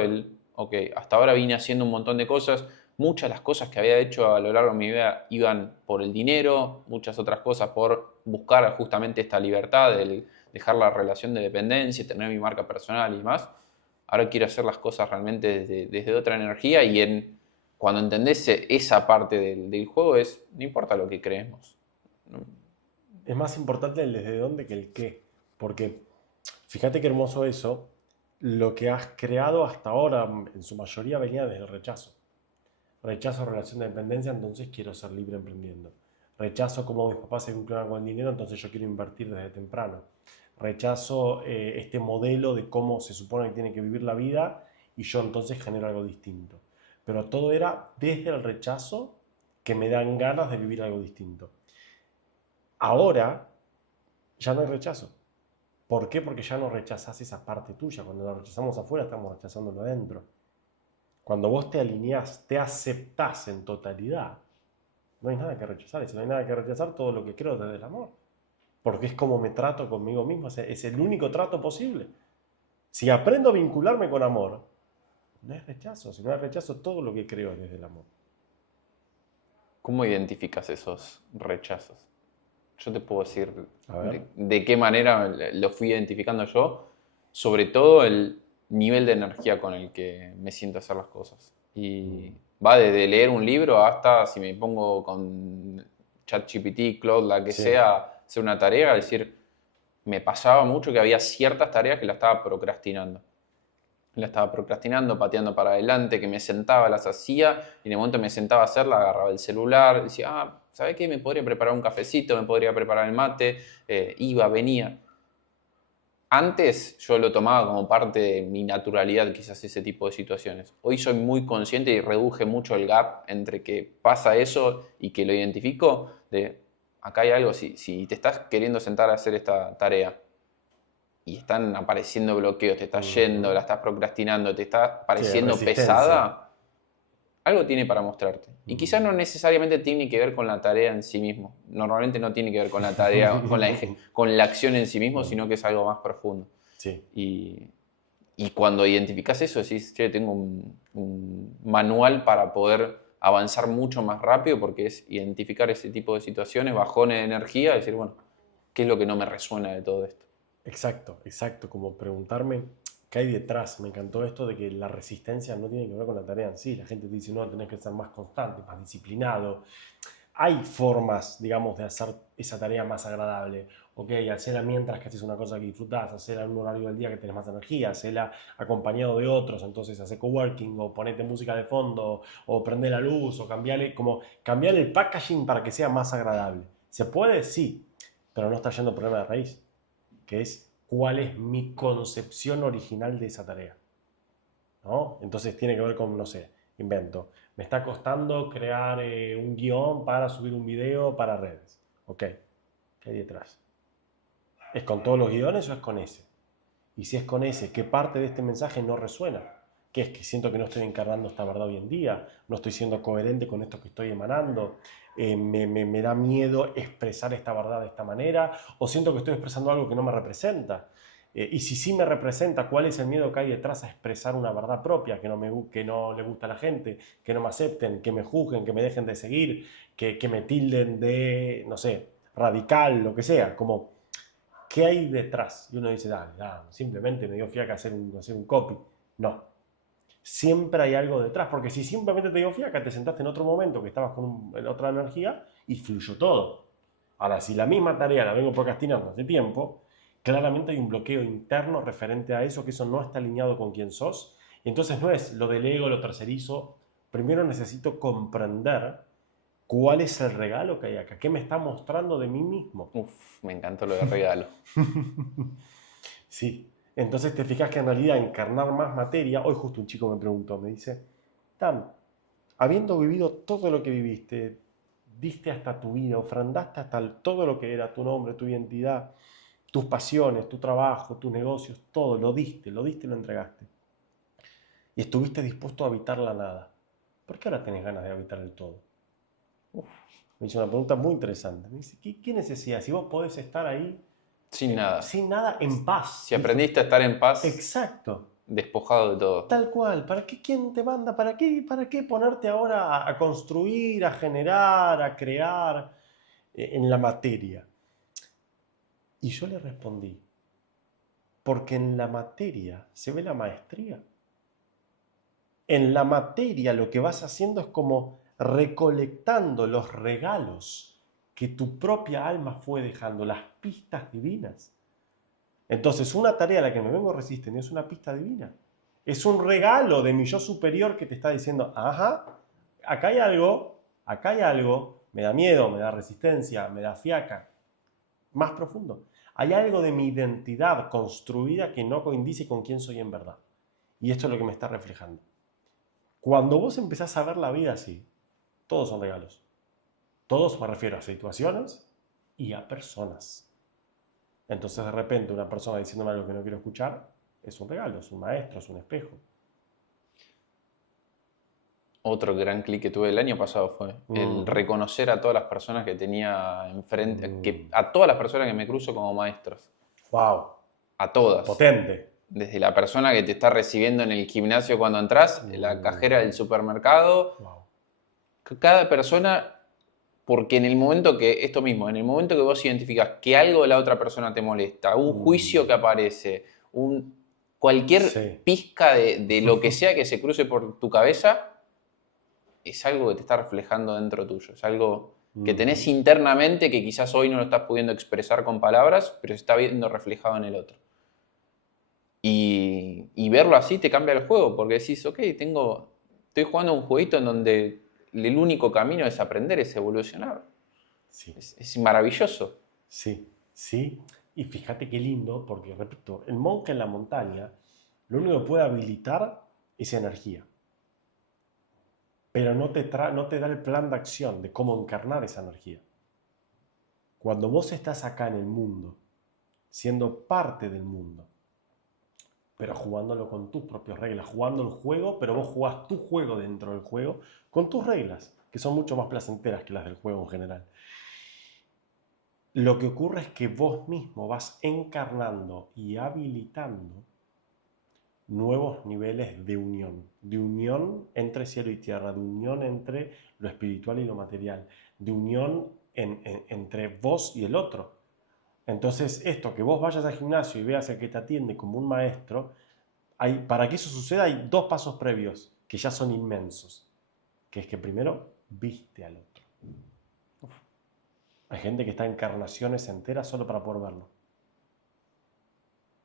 ok, hasta ahora vine haciendo un montón de cosas, muchas de las cosas que había hecho a lo largo de mi vida iban por el dinero, muchas otras cosas por buscar justamente esta libertad, de dejar la relación de dependencia, tener mi marca personal y más. Ahora quiero hacer las cosas realmente desde otra energía y cuando entendés esa parte del juego no importa lo que creemos. Es más importante el desde dónde que el qué. Porque fíjate qué hermoso eso. Lo que has creado hasta ahora, en su mayoría, venía desde el rechazo. Rechazo relación de dependencia, entonces quiero ser libre emprendiendo. Rechazo como mis papás se vinculaban con el dinero, entonces yo quiero invertir desde temprano. rechazo este modelo de cómo se supone que tiene que vivir la vida y yo entonces genero algo distinto. Pero todo era desde el rechazo que me dan ganas de vivir algo distinto. Ahora ya no hay rechazo. ¿Por qué? Porque ya no rechazás esa parte tuya. Cuando la rechazamos afuera, estamos rechazándolo adentro. Cuando vos te alineás, te aceptás en totalidad, no hay nada que rechazar. Y si no hay nada que rechazar, todo lo que creo desde el amor. Porque es como me trato conmigo mismo. Es el único trato posible. Si aprendo a vincularme con amor, no es rechazo. Si no hay rechazo, todo lo que creo es desde el amor. ¿Cómo identificas esos rechazos? Yo te puedo decir A ver. de qué manera lo fui identificando yo, sobre todo el nivel de energía con el que me siento a hacer las cosas. Y va desde leer un libro hasta si me pongo con ChatGPT, Claude, la que Sí. sea, hacer una tarea, es decir, me pasaba mucho que había ciertas tareas que la estaba procrastinando. La estaba procrastinando, pateando para adelante, que me sentaba, las hacía, y en el momento que me sentaba a hacerla, agarraba el celular, decía, ¿sabes qué? Me podría preparar un cafecito, me podría preparar el mate, iba, venía. Antes yo lo tomaba como parte de mi naturalidad, quizás ese tipo de situaciones. Hoy soy muy consciente y reduje mucho el gap entre que pasa eso y que lo identifico, de acá hay algo, si te estás queriendo sentar a hacer esta tarea, y están apareciendo bloqueos, te estás yendo, la estás procrastinando, te está Sí, pareciendo resistencia. pesada, algo tiene para mostrarte. Y quizás no necesariamente tiene que ver con la tarea en sí mismo. Normalmente no tiene que ver con la tarea, con la acción en sí mismo, sino que es algo más profundo. Sí. Y cuando identificas eso, decís, che, tengo un manual para poder avanzar mucho más rápido, porque es identificar ese tipo de situaciones, bajones de energía, decir, bueno, ¿qué es lo que no me resuena de todo esto? Exacto, exacto. Como preguntarme qué hay detrás. Me encantó esto de que la resistencia no tiene que ver con la tarea en sí. La gente te dice, no, tenés que ser más constante, más disciplinado. Hay formas, digamos, de hacer esa tarea más agradable. Ok, hacerla mientras que haces una cosa que disfrutás, hacerla en un horario del día que tenés más energía, hacerla acompañado de otros, entonces hacer coworking o ponete música de fondo o prender la luz o cambiarle el packaging para que sea más agradable. ¿Se puede? Sí, pero no está yendo al problema de raíz, que es cuál es mi concepción original de esa tarea, ¿no? Entonces tiene que ver con, no sé, invento. Me está costando crear un guión para subir un video para redes. Ok, ¿qué hay detrás? ¿Es con todos los guiones o es con ese? Y si es con ese, ¿qué parte de este mensaje no resuena? ¿Qué es que siento que no estoy encarnando esta verdad hoy en día? ¿No estoy siendo coherente con esto que estoy emanando? Me da miedo expresar esta verdad de esta manera, o siento que estoy expresando algo que no me representa. Y si sí me representa, ¿cuál es el miedo que hay detrás a expresar una verdad propia que no le gusta a la gente, que no me acepten, que me juzguen, que me dejen de seguir, que me tilden de, no sé, radical, lo que sea? Como, ¿qué hay detrás? Y uno dice, simplemente me dio fiaca hacer un copy. No, siempre hay algo detrás, porque si simplemente te dio fiaca, te sentaste en otro momento que estabas en otra energía y fluyó todo. Ahora, si la misma tarea la vengo procrastinando hace tiempo, claramente hay un bloqueo interno referente a eso, que eso no está alineado con quién sos. Y entonces no es lo delego, lo tercerizo. Primero necesito comprender cuál es el regalo que hay acá, qué me está mostrando de mí mismo. Uf, me encantó lo de regalo. Sí, entonces te fijas que en realidad encarnar más materia, hoy justo un chico me preguntó, me dice, Tan, habiendo vivido todo lo que viviste, diste hasta tu vida, ofrendaste hasta todo lo que era tu nombre, tu identidad, tus pasiones, tu trabajo, tus negocios, todo, lo diste y lo entregaste. Y estuviste dispuesto a habitar la nada. ¿Por qué ahora tenés ganas de habitar el todo? Me hizo una pregunta muy interesante. Me dice, ¿qué necesidad? Si vos podés estar ahí Sin nada. sin nada, en paz. Si aprendiste a estar en paz, Exacto. despojado de todo. Tal cual. ¿Para qué? ¿Quién te manda? Para qué ponerte ahora a construir, a generar, a crear en la materia? Y yo le respondí, porque en la materia se ve la maestría. En la materia lo que vas haciendo es como recolectando los regalos que tu propia alma fue dejando, las pistas divinas. Entonces, una tarea a la que me vengo resistiendo es una pista divina. Es un regalo de mi yo superior que te está diciendo, ajá, acá hay algo, me da miedo, me da resistencia, me da fiaca. Más profundo. Hay algo de mi identidad construida que no coincide con quién soy en verdad. Y esto es lo que me está reflejando. Cuando vos empezás a ver la vida así, todos son regalos. Todos me refiero a situaciones y a personas. Entonces de repente una persona diciéndome algo que no quiero escuchar es un regalo, es un maestro, es un espejo. Otro gran clic que tuve el año pasado fue el reconocer a todas las personas que tenía enfrente, a todas las personas que me cruzo como maestros. ¡Wow! A todas. Potente. Desde la persona que te está recibiendo en el gimnasio cuando entras, la cajera del supermercado. Wow. Cada persona, porque en el momento que, esto mismo, en el momento que vos identificas que algo de la otra persona te molesta, un juicio que aparece, cualquier pizca de lo que sea que se cruce por tu cabeza, es algo que te está reflejando dentro tuyo, es algo que tenés internamente que quizás hoy no lo estás pudiendo expresar con palabras, pero se está viendo reflejado en el otro. Y verlo así te cambia el juego, porque decís, ok, estoy jugando un jueguito en donde el único camino es aprender, es evolucionar. Sí. Es maravilloso. Sí, sí. Y fíjate qué lindo, porque repito, el monje en la montaña, lo único que puede habilitar es energía. Pero no te da el plan de acción de cómo encarnar esa energía. Cuando vos estás acá en el mundo, siendo parte del mundo, pero jugándolo con tus propias reglas, jugando el juego, pero vos jugás tu juego dentro del juego, con tus reglas, que son mucho más placenteras que las del juego en general. Lo que ocurre es que vos mismo vas encarnando y habilitando nuevos niveles de unión entre cielo y tierra, de unión entre lo espiritual y lo material, de unión entre vos y el otro. Entonces, esto, que vos vayas al gimnasio y veas al que te atiende como un maestro, para que eso suceda hay dos pasos previos, que ya son inmensos, que es que primero viste al otro. Hay gente que está encarnaciones enteras solo para poder verlo.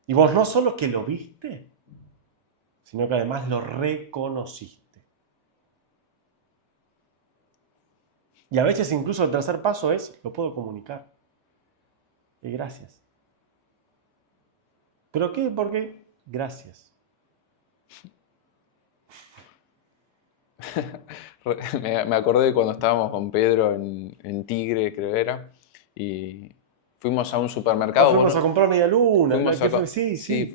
Y vos no solo que lo viste, sino que además lo reconociste. Y a veces incluso el tercer paso es, lo puedo comunicar. Y gracias. ¿Pero qué? ¿Por qué? Gracias. Me acordé de cuando estábamos con Pedro en Tigre, creo era, y fuimos a un supermercado. Fuimos a comprar media luna. Sí.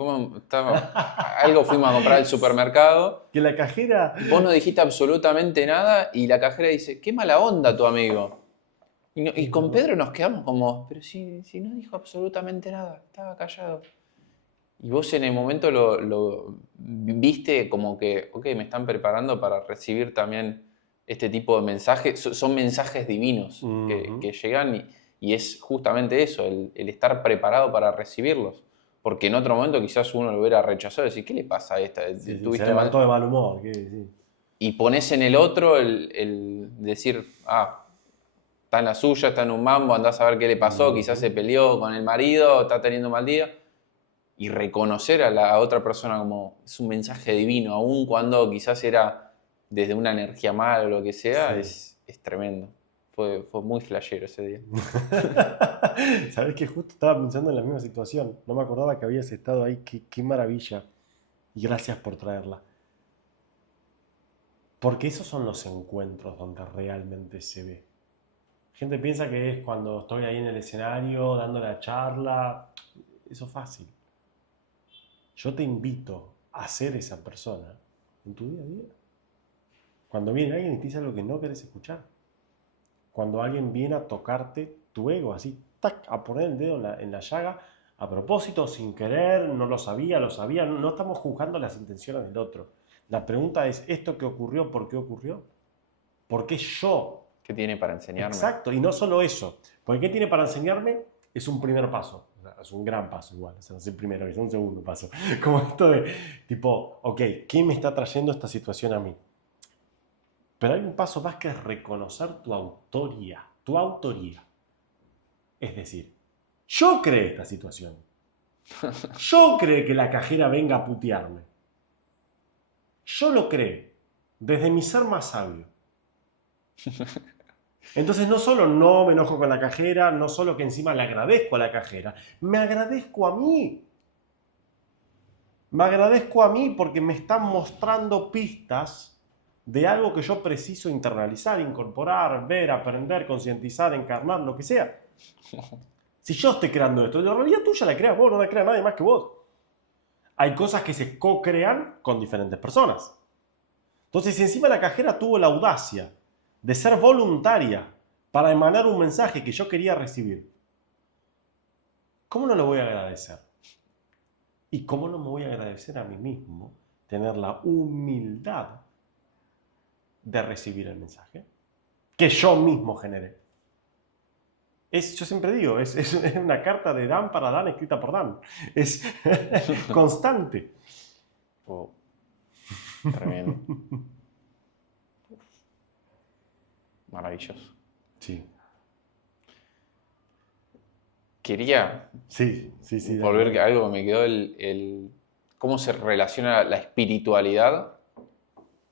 Algo fuimos a comprar al supermercado. Que la cajera... Vos no dijiste absolutamente nada y la cajera dice, qué mala onda tu amigo. Y con Pedro nos quedamos como, pero si no dijo absolutamente nada, estaba callado. Y vos en el momento lo viste como que, ok, me están preparando para recibir también este tipo de mensajes. Son mensajes divinos que llegan y es justamente eso, el estar preparado para recibirlos. Porque en otro momento quizás uno lo hubiera rechazado y decir, ¿qué le pasa a esta? Se levantó de mal humor. Y pones en el otro el decir, está en la suya, está en un mambo, andás a ver qué le pasó, quizás se peleó con el marido, está teniendo un mal día. Y reconocer a la otra persona como es un mensaje divino, aun cuando quizás era desde una energía mala o lo que sea, es tremendo. Fue muy flashero ese día. Sabes que justo estaba pensando en la misma situación. No me acordaba que habías estado ahí. Qué maravilla. Y gracias por traerla. Porque esos son los encuentros donde realmente se ve. Gente piensa que es cuando estoy ahí en el escenario dando la charla. Eso es fácil. Yo te invito a ser esa persona en tu día a día. Cuando viene alguien y te dice algo que no querés escuchar. Cuando alguien viene a tocarte tu ego, así, tac, a poner el dedo en la llaga, a propósito, sin querer, no lo sabía, no estamos juzgando las intenciones del otro. La pregunta es, ¿esto que ocurrió, por qué ocurrió? ¿Por qué yo? ¿Qué tiene para enseñarme? Exacto, y no solo eso. Porque ¿qué tiene para enseñarme? Es un primer paso. Es un gran paso igual, o sea, no es el primero, es un segundo paso. Como esto de, tipo, ok, ¿qué me está trayendo esta situación a mí? Pero hay un paso más que es reconocer tu autoría. Tu autoría. Es decir, yo creé esta situación. Yo creé que la cajera venga a putearme. Yo lo creé. Desde mi ser más sabio. Entonces no solo no me enojo con la cajera, no solo que encima le agradezco a la cajera, me agradezco a mí. Me agradezco a mí porque me están mostrando pistas de algo que yo preciso internalizar, incorporar, ver, aprender, concientizar, encarnar, lo que sea. Si yo estoy creando esto, la realidad tuya la creas vos, no la crea nadie más que vos. Hay cosas que se co-crean con diferentes personas. Entonces, si encima la cajera tuvo la audacia de ser voluntaria para emanar un mensaje que yo quería recibir, ¿cómo no lo voy a agradecer? ¿Y cómo no me voy a agradecer a mí mismo tener la humildad de recibir el mensaje que yo mismo generé? Yo siempre digo, es una carta de Dan para Dan escrita por Dan. Es constante. Oh, tremendo. Maravilloso. Sí. Quería Sí. volver a algo que me quedó, cómo se relaciona la espiritualidad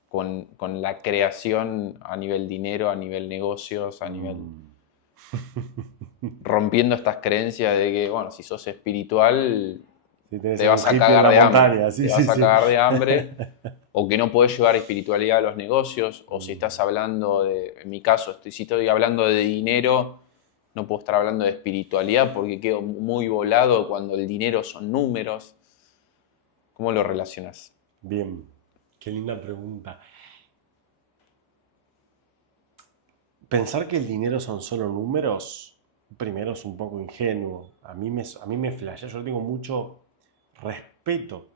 con la creación a nivel dinero, a nivel negocios, a nivel... rompiendo estas creencias de que, bueno, si sos espiritual, te vas a cagar de hambre. Te vas a cagar de hambre, o que no podés llevar espiritualidad a los negocios, o si estás hablando de, en mi caso, si estoy hablando de dinero, no puedo estar hablando de espiritualidad porque quedo muy volado cuando el dinero son números. ¿Cómo lo relacionas? Bien, qué linda pregunta. Pensar que el dinero son solo números, primero es un poco ingenuo. A mí me flashea, yo tengo mucho respeto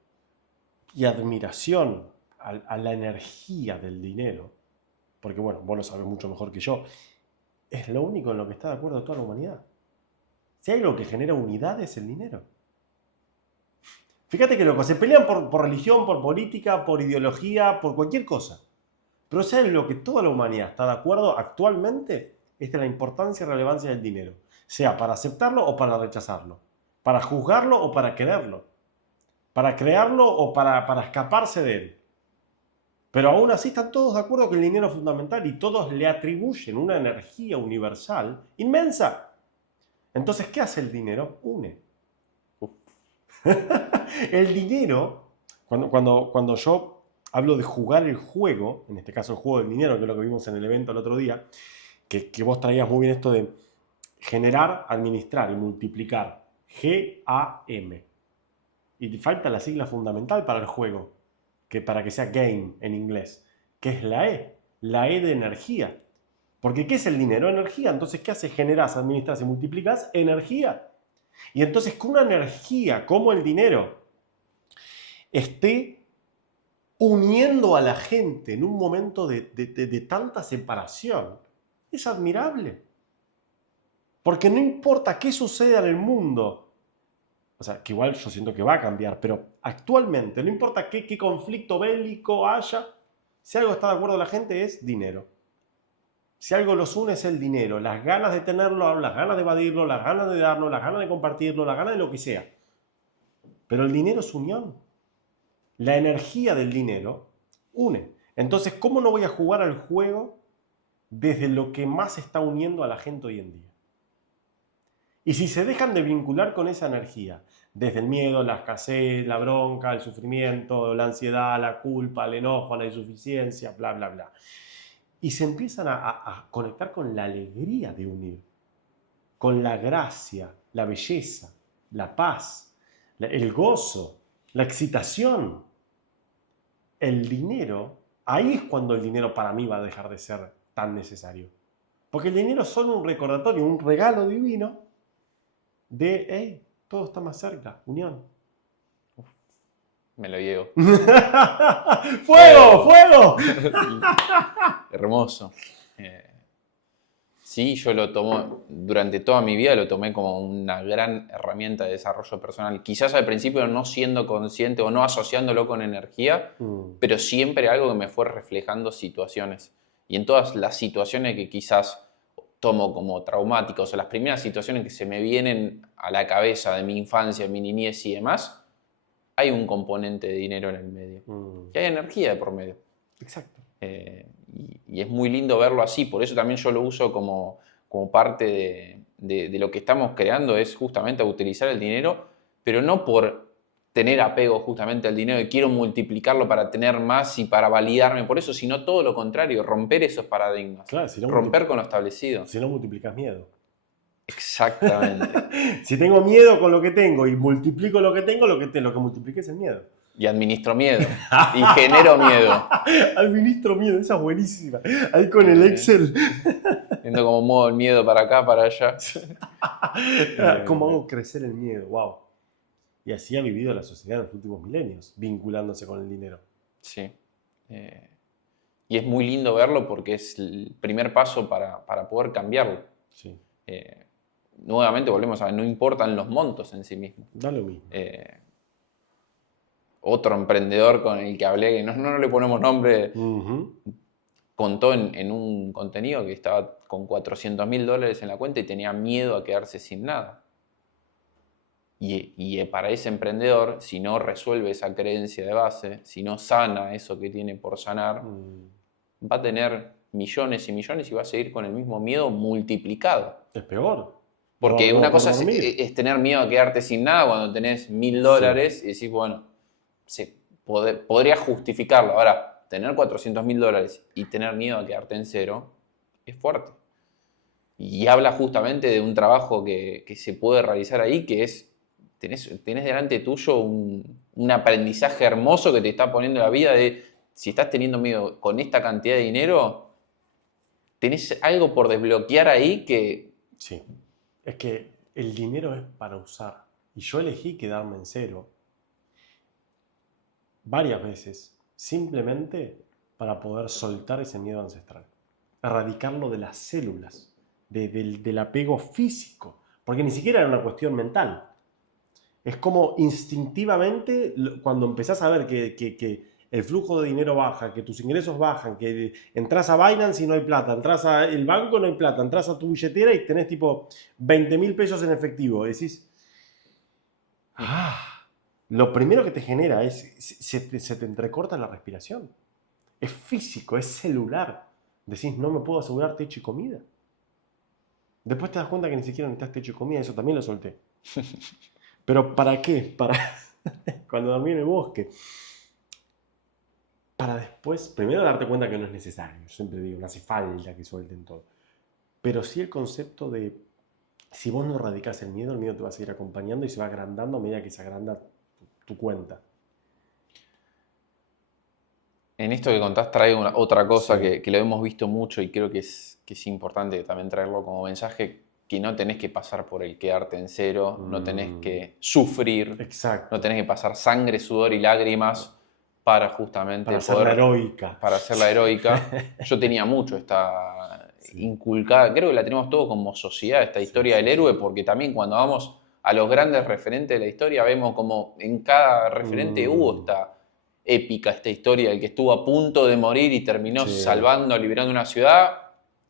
y admiración a la energía del dinero. Porque bueno, vos lo sabés mucho mejor que yo. Es lo único en lo que está de acuerdo toda la humanidad. Si hay algo que genera unidad es el dinero. Fíjate que loco, se pelean por religión, por política, por ideología, por cualquier cosa. Pero ¿sabes lo que toda la humanidad está de acuerdo actualmente? Es de la importancia y relevancia del dinero. Sea para aceptarlo o para rechazarlo. Para juzgarlo o para quererlo. Para crearlo o para escaparse de él. Pero aún así están todos de acuerdo que el dinero es fundamental y todos le atribuyen una energía universal inmensa. Entonces, ¿qué hace el dinero? Une. El dinero, cuando yo hablo de jugar el juego, en este caso el juego del dinero, que es lo que vimos en el evento el otro día, que vos traías muy bien esto de generar, administrar y multiplicar. G-A-M. Y te falta la sigla fundamental para el juego, para que sea game en inglés, que es la E de energía. Porque ¿qué es el dinero? Energía. Entonces, ¿qué hace? Generas, administras y multiplicas energía. Y entonces, con una energía como el dinero esté uniendo a la gente en un momento de tanta separación, es admirable. Porque no importa qué suceda en el mundo, o sea, que igual yo siento que va a cambiar, pero actualmente, no importa qué conflicto bélico haya, si algo está de acuerdo la gente es dinero. Si algo los une es el dinero, las ganas de tenerlo, las ganas de evadirlo, las ganas de darlo, las ganas de compartirlo, las ganas de lo que sea. Pero el dinero es unión. La energía del dinero une. Entonces, ¿cómo no voy a jugar al juego desde lo que más está uniendo a la gente hoy en día? Y si se dejan de vincular con esa energía, desde el miedo, la escasez, la bronca, el sufrimiento, la ansiedad, la culpa, el enojo, la insuficiencia, bla, bla, bla, y se empiezan a conectar con la alegría de unir, con la gracia, la belleza, la paz, el gozo, la excitación, el dinero, ahí es cuando el dinero para mí va a dejar de ser tan necesario. Porque el dinero es solo un recordatorio, un regalo divino de, hey, todo está más cerca, unión. Me lo llevo. ¡Fuego! ¡Fuego! Hermoso. Sí, yo lo tomo, durante toda mi vida lo tomé como una gran herramienta de desarrollo personal. Quizás al principio no siendo consciente o no asociándolo con energía, pero siempre algo que me fue reflejando situaciones. Y en todas las situaciones que quizás tomo como traumáticos o las primeras situaciones que se me vienen a la cabeza de mi infancia, mi niñez y demás, hay un componente de dinero en el medio. Y hay energía de por medio. Exacto. y es muy lindo verlo así. Por eso también yo lo uso como parte de lo que estamos creando, es justamente utilizar el dinero, pero no por tener apego justamente al dinero y quiero multiplicarlo para tener más y para validarme por eso, sino todo lo contrario, romper esos paradigmas, Claro, si no romper con lo establecido. Si no multiplicas miedo. Exactamente. Si tengo miedo con lo que tengo y multiplico lo que tengo, lo que multipliqué es el miedo. Y administro miedo. Y genero miedo. Administro miedo, esa es buenísima. Ahí con el Excel. Viendo cómo muevo el miedo para acá, para allá. ¿Cómo hago crecer el miedo? Wow. Y así ha vivido la sociedad en los últimos milenios, vinculándose con el dinero. Sí. Y es muy lindo verlo porque es el primer paso para poder cambiarlo. Sí. Nuevamente volvemos a ver, no importan los montos en sí mismos. Da lo mismo. Otro emprendedor con el que hablé, que no le ponemos nombre, contó en un contenido que estaba con $400.000 en la cuenta y tenía miedo a quedarse sin nada. Y para ese emprendedor, si no resuelve esa creencia de base, si no sana eso que tiene por sanar, va a tener millones y millones y va a seguir con el mismo miedo multiplicado. Es peor. Porque una cosa es tener miedo a quedarte sin nada cuando tenés $1.000 y decís, bueno, podría justificarlo. Ahora, tener $400.000 y tener miedo a quedarte en cero es fuerte. Y habla justamente de un trabajo que se puede realizar ahí, que es, tenés delante tuyo un aprendizaje hermoso que te está poniendo la vida de, si estás teniendo miedo con esta cantidad de dinero, tenés algo por desbloquear ahí que... Sí, es que el dinero es para usar. Y yo elegí quedarme en cero varias veces, simplemente para poder soltar ese miedo ancestral, erradicarlo de las células, del apego físico, porque ni siquiera era una cuestión mental. Es como instintivamente, cuando empezás a ver que el flujo de dinero baja, que tus ingresos bajan, que entras a Binance y no hay plata, entras al banco no hay plata, entras a tu billetera y tenés tipo 20.000 pesos en efectivo. Decís, lo primero que te genera es, se te entrecorta la respiración. Es físico, es celular. Decís, no me puedo asegurar techo y comida. Después te das cuenta que ni siquiera necesitas techo y comida, eso también lo solté. ¿Pero para qué? Para cuando dormí en el bosque. Para después, primero darte cuenta que no es necesario. Yo siempre digo, no hace falta que suelten todo. Pero sí el concepto de, si vos no erradicás el miedo te va a seguir acompañando y se va agrandando a medida que se agranda tu cuenta. En esto que contás traigo otra cosa Sí. que lo hemos visto mucho y creo que es importante también traerlo como mensaje, que no tenés que pasar por el quedarte en cero, no tenés que sufrir, Exacto. no tenés que pasar sangre, sudor y lágrimas para justamente para hacer la heroica. Para hacer la heroica. Yo tenía mucho esta inculcada, creo que la tenemos todo como sociedad, esta historia del héroe, porque también cuando vamos a los grandes referentes de la historia vemos como en cada referente hubo esta épica, esta historia del que estuvo a punto de morir y terminó salvando, liberando una ciudad.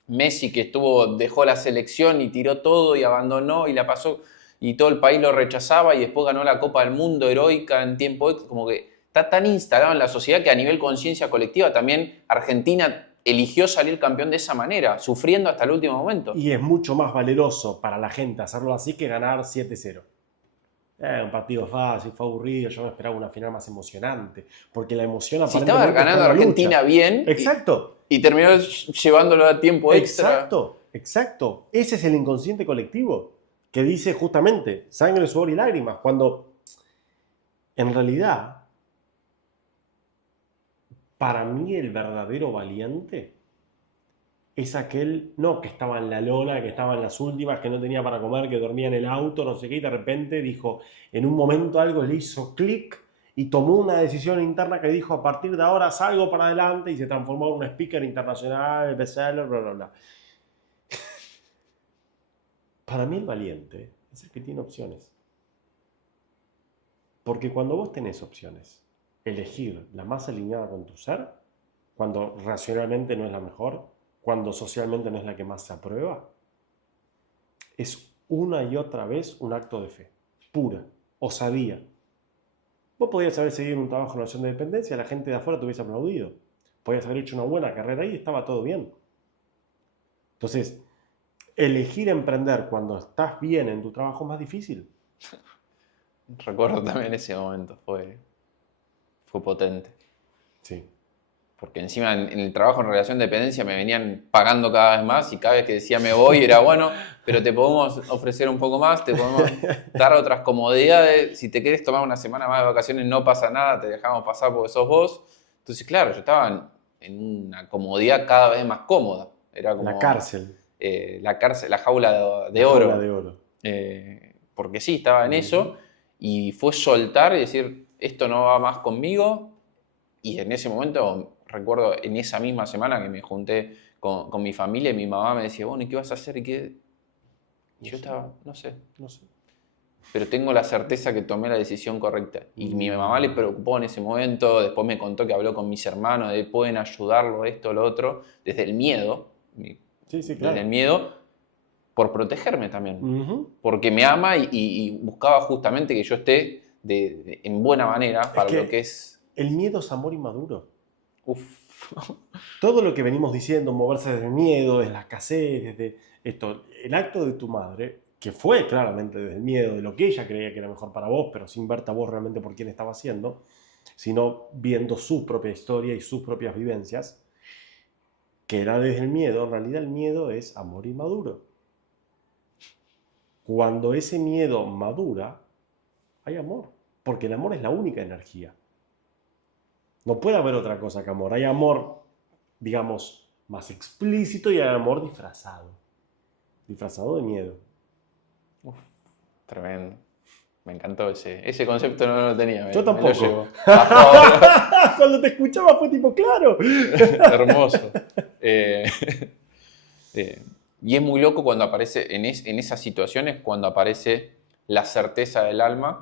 Messi que dejó la selección y tiró todo y abandonó y la pasó y todo el país lo rechazaba y después ganó la Copa del Mundo heroica en tiempo extra, como que está tan instalado en la sociedad que a nivel conciencia colectiva también Argentina eligió salir campeón de esa manera, sufriendo hasta el último momento. Y es mucho más valeroso para la gente hacerlo así que ganar 7-0. Un partido fácil, fue aburrido, yo me esperaba una final más emocionante, porque la emoción aparentemente si estaba ganando Argentina bien. Exacto. Y terminó llevándolo a tiempo extra. Exacto. Ese es el inconsciente colectivo que dice justamente sangre, sudor y lágrimas, cuando en realidad para mí el verdadero valiente es aquel, no que estaba en la lona, que estaba en las últimas, que no tenía para comer, que dormía en el auto, no sé qué, y de repente dijo, en un momento algo le hizo clic y tomó una decisión interna que dijo, a partir de ahora salgo para adelante, y se transformó en un speaker internacional, bestseller, bla, bla, bla. Para mí el valiente es el que tiene opciones. Porque cuando vos tenés opciones, elegir la más alineada con tu ser, cuando racionalmente no es la mejor, cuando socialmente no es la que más se aprueba, es una y otra vez un acto de fe, pura, osadía. Vos podías haber seguido un trabajo en relación de dependencia, la gente de afuera te hubiese aplaudido, podías haber hecho una buena carrera ahí y estaba todo bien. Entonces, elegir emprender cuando estás bien en tu trabajo es más difícil. Recuerdo también ese momento, fue potente. Sí. Porque encima en el trabajo en relación de dependencia me venían pagando cada vez más y cada vez que decía me voy era bueno, pero te podemos ofrecer un poco más, te podemos dar otras comodidades. Si te quieres tomar una semana más de vacaciones no pasa nada, te dejamos pasar porque sos vos. Entonces, claro, yo estaba en una comodidad cada vez más cómoda. Era como La cárcel. la cárcel, la jaula de La oro. jaula de oro. Porque sí, estaba en eso y fue soltar y decir, esto no va más conmigo. Y en ese momento, recuerdo en esa misma semana que me junté con mi familia y mi mamá me decía, bueno, ¿y qué vas a hacer? Y yo estaba, no sé. Pero tengo la certeza que tomé la decisión correcta. Y mi mamá le preocupó en ese momento, después me contó que habló con mis hermanos, de pueden ayudarlo, esto, lo otro, desde el miedo. Sí, claro. Desde el miedo, por protegerme también. Porque me ama y buscaba justamente que yo esté en buena manera para lo que es... El miedo es amor inmaduro. Uf. Todo lo que venimos diciendo, moverse desde el miedo, desde la escasez, desde esto, el acto de tu madre, que fue claramente desde el miedo, de lo que ella creía que era mejor para vos, pero sin verte a vos realmente por quién estaba haciendo, sino viendo su propia historia y sus propias vivencias, que era desde el miedo. En realidad el miedo es amor inmaduro. Cuando ese miedo madura, hay amor, porque el amor es la única energía. No puede haber otra cosa que amor. Hay amor, digamos, más explícito y hay amor disfrazado. Disfrazado de miedo. Uf, tremendo. Me encantó ese concepto, no lo tenía. Yo tampoco. Me lo llevo. Cuando te escuchaba fue tipo, claro. Hermoso. Y es muy loco cuando aparece, en esas situaciones, cuando aparece la certeza del alma,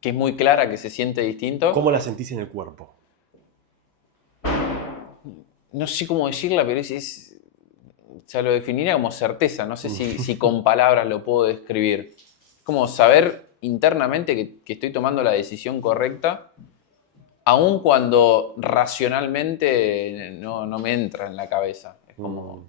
que es muy clara, que se siente distinto. ¿Cómo la sentís en el cuerpo? No sé cómo decirla, pero ya lo definiría como certeza. No sé si con palabras lo puedo describir. Como saber internamente que estoy tomando la decisión correcta, aun cuando racionalmente no me entra en la cabeza. Es como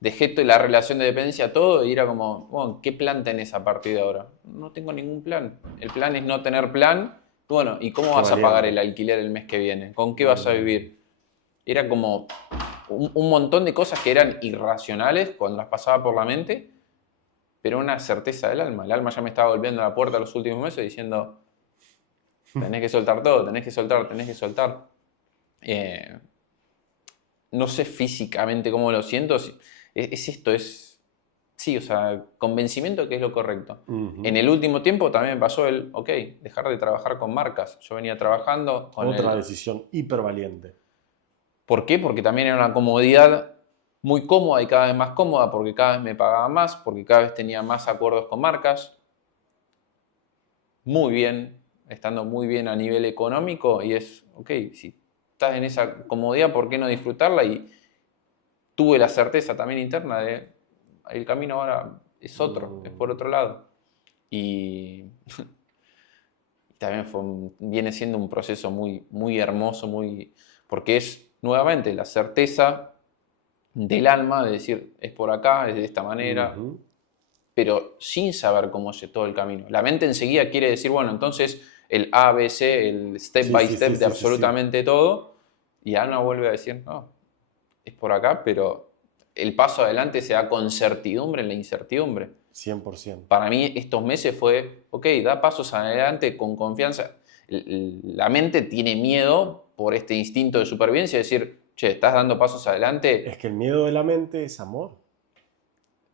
dejé la relación de dependencia todo y era como, bueno, ¿qué plan tenés a partir de ahora? No tengo ningún plan. El plan es no tener plan. Bueno, ¿y cómo vas a pagar el alquiler el mes que viene? ¿Con qué vas a vivir? Era como un montón de cosas que eran irracionales cuando las pasaba por la mente, pero una certeza del alma. El alma ya me estaba volviendo a la puerta los últimos meses diciendo, tenés que soltar todo, tenés que soltar, tenés que soltar. No sé físicamente cómo lo siento. Es esto, sí, o sea, convencimiento que es lo correcto. En el último tiempo también me pasó dejar de trabajar con marcas. Yo venía trabajando con otra decisión hiper valiente. ¿Por qué? Porque también era una comodidad muy cómoda y cada vez más cómoda, porque cada vez me pagaba más, porque cada vez tenía más acuerdos con marcas. Muy bien, estando muy bien a nivel económico y si estás en esa comodidad, ¿por qué no disfrutarla? Y tuve la certeza también interna de el camino ahora es otro, es por otro lado. Y también viene siendo un proceso muy, muy hermoso, porque es nuevamente la certeza del alma de decir, es por acá, es de esta manera, pero sin saber cómo es todo el camino. La mente enseguida quiere decir, bueno, entonces el A, B, C, el step by step de absolutamente todo, y alma vuelve a decir, no, es por acá, pero el paso adelante se da con certidumbre en la incertidumbre. 100%. Para mí estos meses fue, da pasos adelante con confianza. La mente tiene miedo por este instinto de supervivencia, de decir, che, estás dando pasos adelante. Es que el miedo de la mente es amor.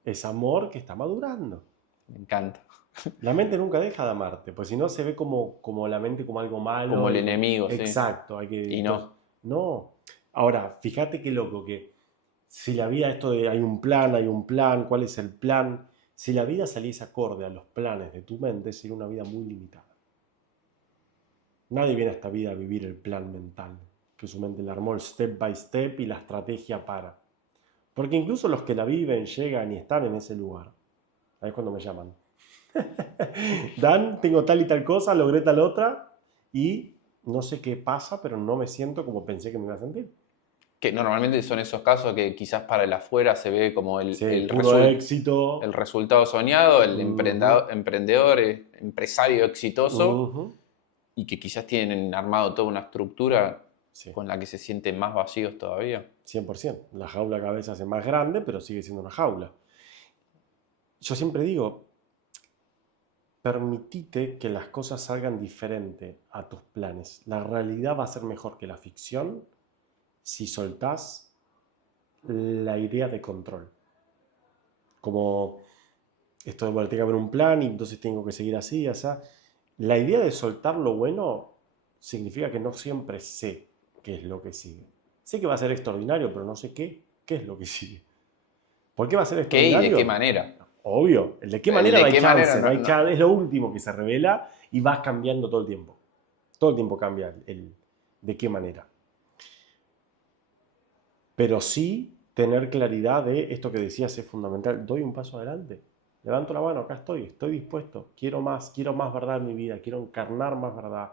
Es amor que está madurando. Me encanta. La mente nunca deja de amarte, pues si no se ve como la mente como algo malo. Como el enemigo, exacto, sí. Y no. No. Ahora, fíjate qué loco que si la vida, esto de hay un plan, ¿cuál es el plan? Si la vida saliese acorde a los planes de tu mente, sería una vida muy limitada. Nadie viene a esta vida a vivir el plan mental, que su mente le armó el step by step y la estrategia para. Porque incluso los que la viven, llegan y están en ese lugar. Ahí es cuando me llaman. Dan, tengo tal y tal cosa, logré tal otra y no sé qué pasa, pero no me siento como pensé que me iba a sentir. Que normalmente son esos casos que quizás para el afuera se ve como Sí, puro el éxito. resultado soñado, el Ujú, emprendedor, empresario exitoso, ujú. y que quizás tienen armado toda una estructura Sí, con la que se sienten más vacíos todavía. 100%. La jaula cada vez se hace más grande, pero sigue siendo una jaula. Yo siempre digo, permitite que las cosas salgan diferente a tus planes. La realidad va a ser mejor que la ficción si soltás la idea de control. Como esto de, bueno, tiene que haber un plan y entonces tengo que seguir así, así. La idea de soltar lo bueno significa que no siempre sé qué es lo que sigue. Sé que va a ser extraordinario, pero no sé qué es lo que sigue. ¿Por qué va a ser ¿Qué y de qué extraordinario? manera? Obvio. El de qué El manera no de hay qué manera chance, no no, hay chance. Es lo último que se revela y vas cambiando todo el tiempo. Todo el tiempo cambia el de qué manera. Pero sí tener claridad de esto que decías es fundamental. Doy un paso adelante. Levanto la mano, acá estoy dispuesto. Quiero más verdad en mi vida, quiero encarnar más verdad.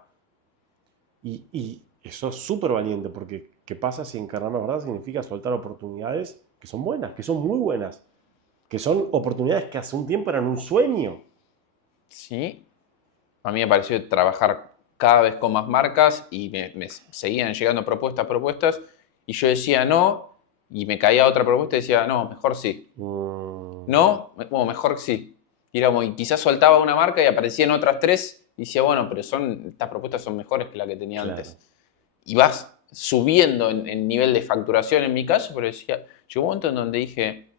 Y eso es súper valiente, porque ¿qué pasa si encarnar más verdad significa soltar oportunidades que son buenas, que son muy buenas, que son oportunidades que hace un tiempo eran un sueño? Sí, a mí me pareció trabajar cada vez con más marcas y me seguían llegando propuestas, y yo decía no, y me caía otra propuesta y decía no, mejor sí. Mm, No, bueno, mejor sí. Y era como, y quizás soltaba una marca y aparecían otras tres y decía, bueno, pero estas propuestas son mejores que la que tenía claro. antes. Y vas subiendo en nivel de facturación en mi caso, pero decía, llegó un momento en donde dije,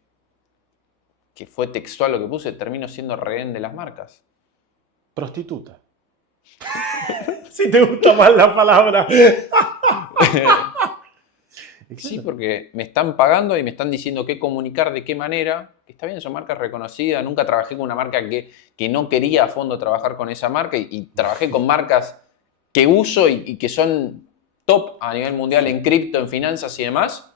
que fue textual lo que puse, termino siendo rehén de las marcas. Prostituta. Si te gusta más la palabra. Y Sí, claro. porque me están pagando y me están diciendo qué comunicar, de qué manera. Está bien, son marcas reconocidas. Nunca trabajé con una marca que no quería a fondo trabajar con esa marca, y trabajé con marcas que uso y que son top a nivel mundial Sí. en cripto, en finanzas y demás.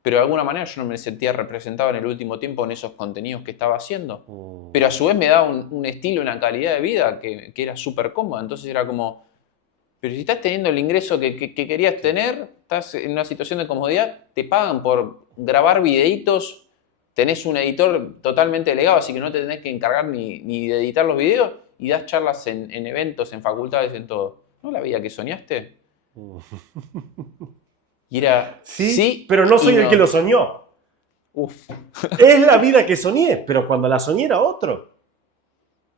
Pero de alguna manera yo no me sentía representado en el último tiempo en esos contenidos que estaba haciendo. Pero a Mm, su vez me daba un estilo, una calidad de vida que era súper cómoda. Entonces era como, pero si estás teniendo el ingreso que querías sí. tener, estás en una situación de comodidad, te pagan por grabar videitos, tenés un editor totalmente delegado, así que no te tenés que encargar ni de editar los videos, y das charlas en eventos, en facultades, en todo. ¿No la vida que soñaste? Mm. Y era Sí, sí pero no y soy el que lo no. soñó. Uf. Es la vida que soñé, pero cuando la soñé era otro.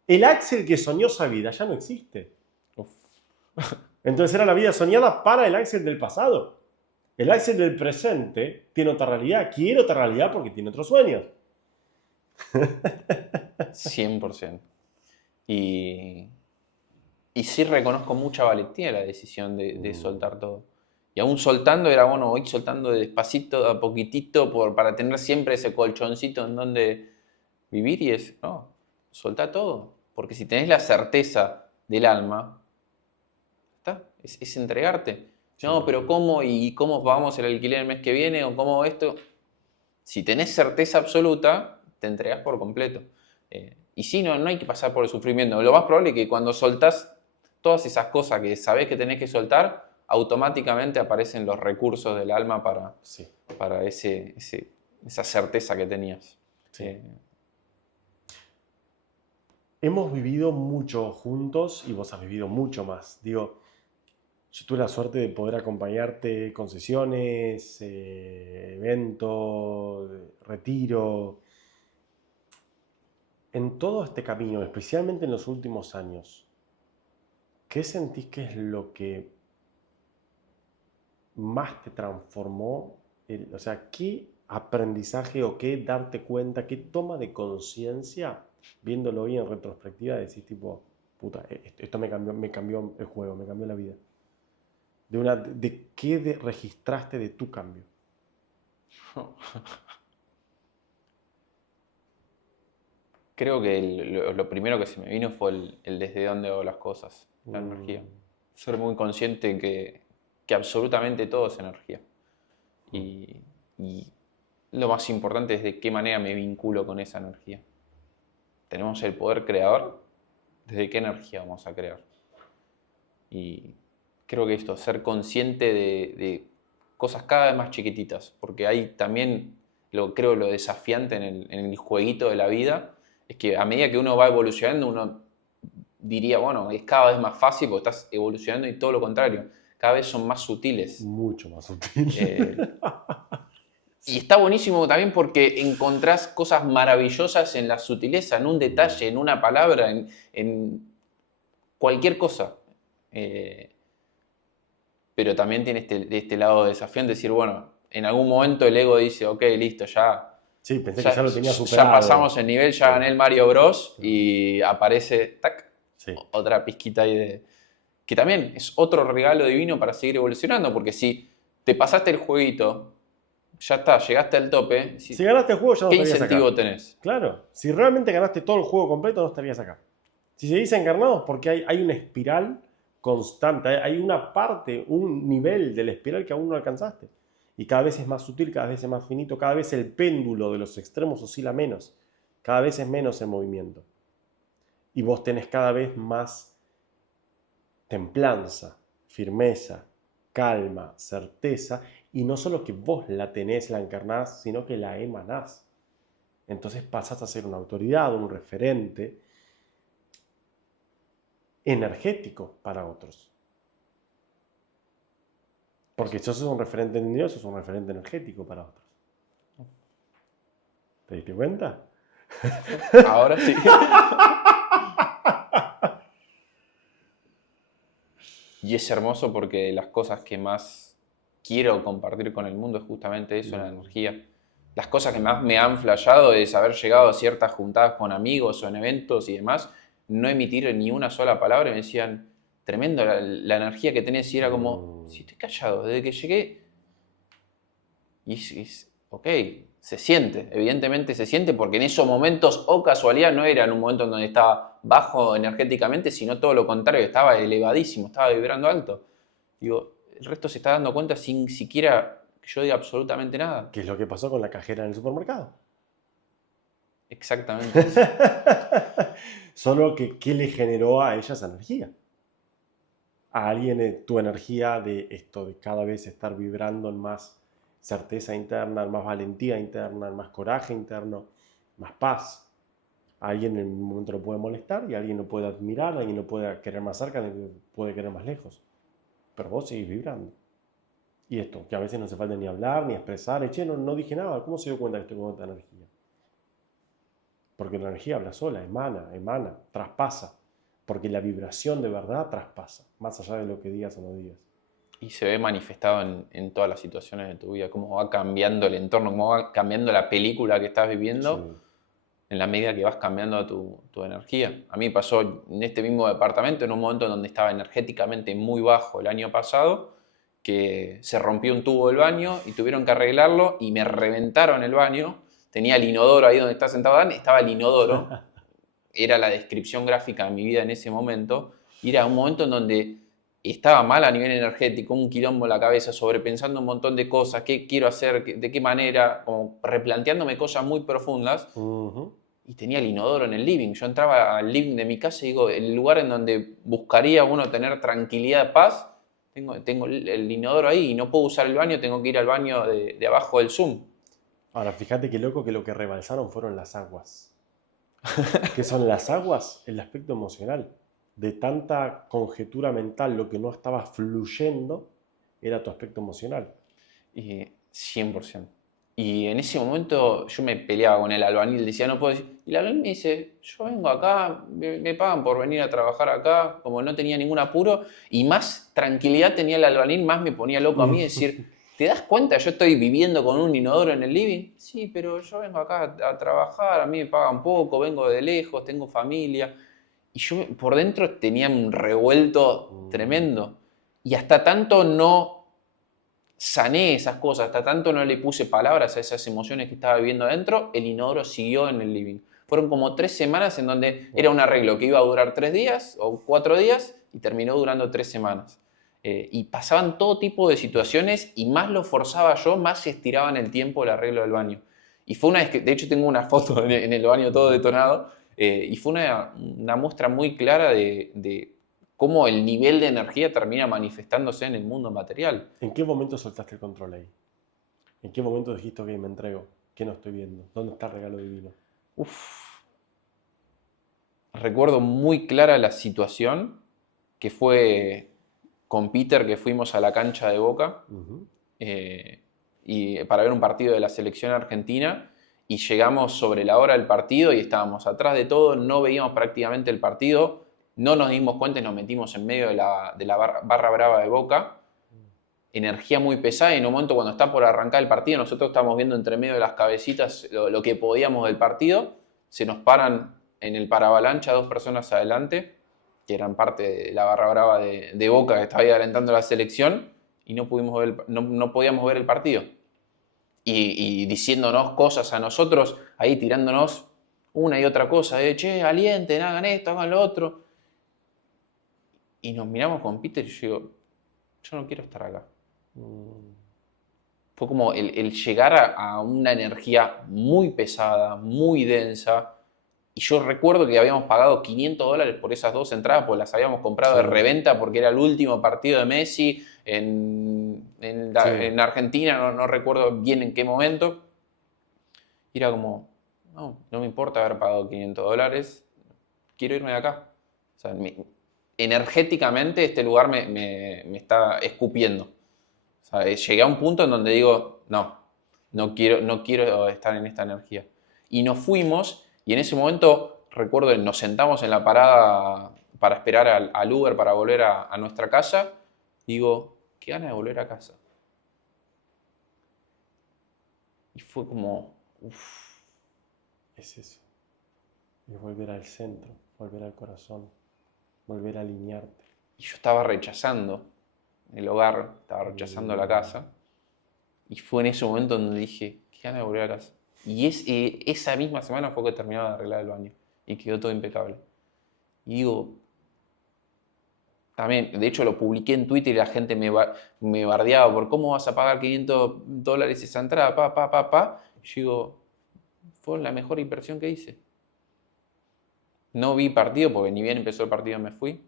El Axel que soñó esa vida ya no existe. Uf. Entonces era la vida soñada para el Axel del pasado. El Axel del presente tiene otra realidad, quiere otra realidad porque tiene otros sueños. 100%. Y, y sí reconozco mucha valentía en la decisión de Mm, soltar todo. Y aún soltando era, bueno, voy soltando despacito, a poquitito, para tener siempre ese colchoncito en donde vivir, y es, no, soltá todo. Porque si tenés la certeza del alma, está, es entregarte. No, pero 100%. ¿cómo? ¿Y cómo pagamos el alquiler el mes que viene? ¿O cómo esto? Si tenés certeza absoluta, te entregas por completo. Y sí, no hay que pasar por el sufrimiento. Lo más probable es que cuando soltás todas esas cosas que sabés que tenés que soltar, automáticamente aparecen los recursos del alma Sí, para esa certeza que tenías. sí. Eh, Hemos vivido mucho juntos y vos has vivido mucho más. Digo, yo tuve la suerte de poder acompañarte con sesiones, eventos, retiro. En todo este camino, especialmente en los últimos años, ¿qué sentís que es lo que más te transformó? O sea, ¿qué aprendizaje o qué darte cuenta, qué toma de conciencia, viéndolo hoy en retrospectiva, decís tipo, puta, esto me cambió el juego, me cambió la vida? ¿De qué registraste de tu cambio? Creo que lo primero que se me vino fue el desde dónde hago las cosas, la energía. Mm, Ser muy consciente que absolutamente todo es energía. mm, Y lo más importante es de qué manera me vinculo con esa energía. Tenemos el poder creador, ¿desde qué energía vamos a crear? Y creo que esto, ser consciente de cosas cada vez más chiquititas, porque hay también, creo lo desafiante en el jueguito de la vida, es que a medida que uno va evolucionando, uno diría, bueno, es cada vez más fácil porque estás evolucionando y todo lo contrario, cada vez son más sutiles. Mucho más sutil. Y está buenísimo también porque encontrás cosas maravillosas en la sutileza, en un detalle, en una palabra, en cualquier cosa. Pero también tiene este lado desafiante, decir, bueno, en algún momento el ego dice, ok, listo, ya, Sí, pensé que ya lo tenía superado. ya pasamos el nivel, ya Sí. gané el Mario Bros. Y aparece, tac, Sí. otra pizquita ahí de... Que también es otro regalo divino para seguir evolucionando, porque si te pasaste el jueguito, ya está, llegaste al tope. Si ganaste el juego ya no ¿Qué estarías incentivo acá. tenés? Claro, si realmente ganaste todo el juego completo no estarías acá. Si seguís encarnados, porque hay una espiral constante, hay una parte, un nivel de la espiral que aún no alcanzaste. Y cada vez es más sutil, cada vez es más finito, cada vez el péndulo de los extremos oscila menos, cada vez es menos el movimiento. Y vos tenés cada vez más templanza, firmeza, calma, certeza, y no solo que vos la tenés, la encarnás, sino que la emanás. Entonces pasás a ser una autoridad, un referente energético para otros. Porque si sos un referente en Dios, sos un referente energético para otros. ¿Te diste cuenta? Ahora sí. Y es hermoso porque las cosas que más quiero compartir con el mundo es justamente eso, la energía. Las cosas que más me han flashado es haber llegado a ciertas juntadas con amigos o en eventos y demás, no emitir ni una sola palabra y me decían, tremendo la energía que tenés, y era como, si estoy callado, desde que llegué, y ok, se siente, evidentemente se siente, porque en esos momentos, o casualidad, no era en un momento en donde estaba bajo energéticamente, sino todo lo contrario, estaba elevadísimo, estaba vibrando alto. Digo, el resto se está dando cuenta sin siquiera que yo diga absolutamente nada. ¿Qué es lo que pasó con la cajera en el supermercado? Exactamente. Solo que, ¿qué le generó a ella esa energía? A alguien tu energía de esto, de cada vez estar vibrando en más certeza interna, en más valentía interna, en más coraje interno, más paz. A alguien en un momento lo puede molestar y a alguien lo puede admirar, a alguien lo puede querer más cerca, a alguien lo puede querer más lejos. Pero vos seguís vibrando. Y esto, que a veces no hace falta ni hablar, ni expresar, che, no dije nada, ¿cómo se dio cuenta que estoy con otra energía? Porque la energía habla sola, emana, traspasa. Porque la vibración de verdad traspasa, más allá de lo que digas o no digas. Y se ve manifestado en todas las situaciones de tu vida, cómo va cambiando el entorno, cómo va cambiando la película que estás viviendo, Sí. en la medida que vas cambiando tu energía. A mí pasó en este mismo departamento, en un momento donde estaba energéticamente muy bajo el año pasado, que se rompió un tubo del baño y tuvieron que arreglarlo y me reventaron el baño. Tenía el inodoro ahí donde está sentado Dan, estaba el inodoro. Era la descripción gráfica de mi vida en ese momento. Y era un momento en donde estaba mal a nivel energético, un quilombo en la cabeza, sobrepensando un montón de cosas, qué quiero hacer, de qué manera, como replanteándome cosas muy profundas. Y tenía el inodoro en el living. Yo entraba al living de mi casa y digo, el lugar en donde buscaría uno tener tranquilidad, paz, tengo el inodoro ahí y no puedo usar el baño, tengo que ir al baño de abajo del Zoom. Ahora, fíjate qué loco que lo que rebalsaron fueron las aguas. ¿Qué son las aguas? El aspecto emocional. De tanta conjetura mental, lo que no estaba fluyendo era tu aspecto emocional. 100%. Y en ese momento yo me peleaba con el albañil, decía, no puedo decir. Y el albañil me dice, yo vengo acá, me pagan por venir a trabajar acá, como no tenía ningún apuro, y más tranquilidad tenía el albañil, más me ponía loco a mí decir, ¿te das cuenta? Yo estoy viviendo con un inodoro en el living. Sí, pero yo vengo acá a trabajar, a mí me pagan poco, vengo de lejos, tengo familia. Y yo por dentro tenía un revuelto tremendo. Y hasta tanto no sané esas cosas, hasta tanto no le puse palabras a esas emociones que estaba viviendo adentro, el inodoro siguió en el living. Fueron como 3 semanas en donde era un arreglo que iba a durar 3 días o 4 días y terminó durando 3 semanas. Y pasaban todo tipo de situaciones y más lo forzaba yo, más se estiraba en el tiempo el arreglo del baño. Y fue una vez que, de hecho tengo una foto en el baño todo detonado, y fue una muestra muy clara de cómo el nivel de energía termina manifestándose en el mundo material. ¿En qué momento soltaste el control ahí? ¿En qué momento dijiste, ok, me entrego? ¿Qué no estoy viendo? ¿Dónde está el regalo divino? Recuerdo muy clara la situación que fue con Peter, que fuimos a la cancha de Boca y para ver un partido de la selección argentina, y llegamos sobre la hora del partido y estábamos atrás de todo, no veíamos prácticamente el partido, no nos dimos cuenta y nos metimos en medio de la barra brava de Boca. Energía muy pesada, y en un momento cuando está por arrancar el partido, nosotros estamos viendo entre medio de las cabecitas lo que podíamos del partido, se nos paran en el paravalancha 2 personas adelante, que eran parte de la barra brava de Boca, que estaba ahí alentando la selección, y no podíamos ver el partido. Y diciéndonos cosas a nosotros, ahí tirándonos una y otra cosa, de che, alienten, hagan esto, hagan lo otro. Y nos miramos con Peter y yo digo, yo no quiero estar acá. Fue como el llegar a una energía muy pesada, muy densa. Y yo recuerdo que habíamos pagado $500 por esas 2 entradas, pues las habíamos comprado de reventa porque era el último partido de Messi en Argentina, no recuerdo bien en qué momento. Y era como, no me importa haber pagado $500, quiero irme de acá. O sea, energéticamente este lugar me está escupiendo. O sea, llegué a un punto en donde digo, no quiero estar en esta energía. Y nos fuimos, y en ese momento, recuerdo, nos sentamos en la parada para esperar al Uber para volver a nuestra casa. Digo, qué ganas de volver a casa. Y fue como, uff. Es eso. Es volver al centro, volver al corazón, volver a alinearte. Y yo estaba rechazando el hogar, estaba rechazando la casa. Y fue en ese momento donde dije, qué ganas de volver a casa. Y esa misma semana fue que terminaba de arreglar el baño. Y quedó todo impecable. Y digo, también, de hecho lo publiqué en Twitter y la gente me bardeaba por cómo vas a pagar $500 esa entrada, Y yo digo, fue la mejor inversión que hice. No vi partido porque ni bien empezó el partido me fui.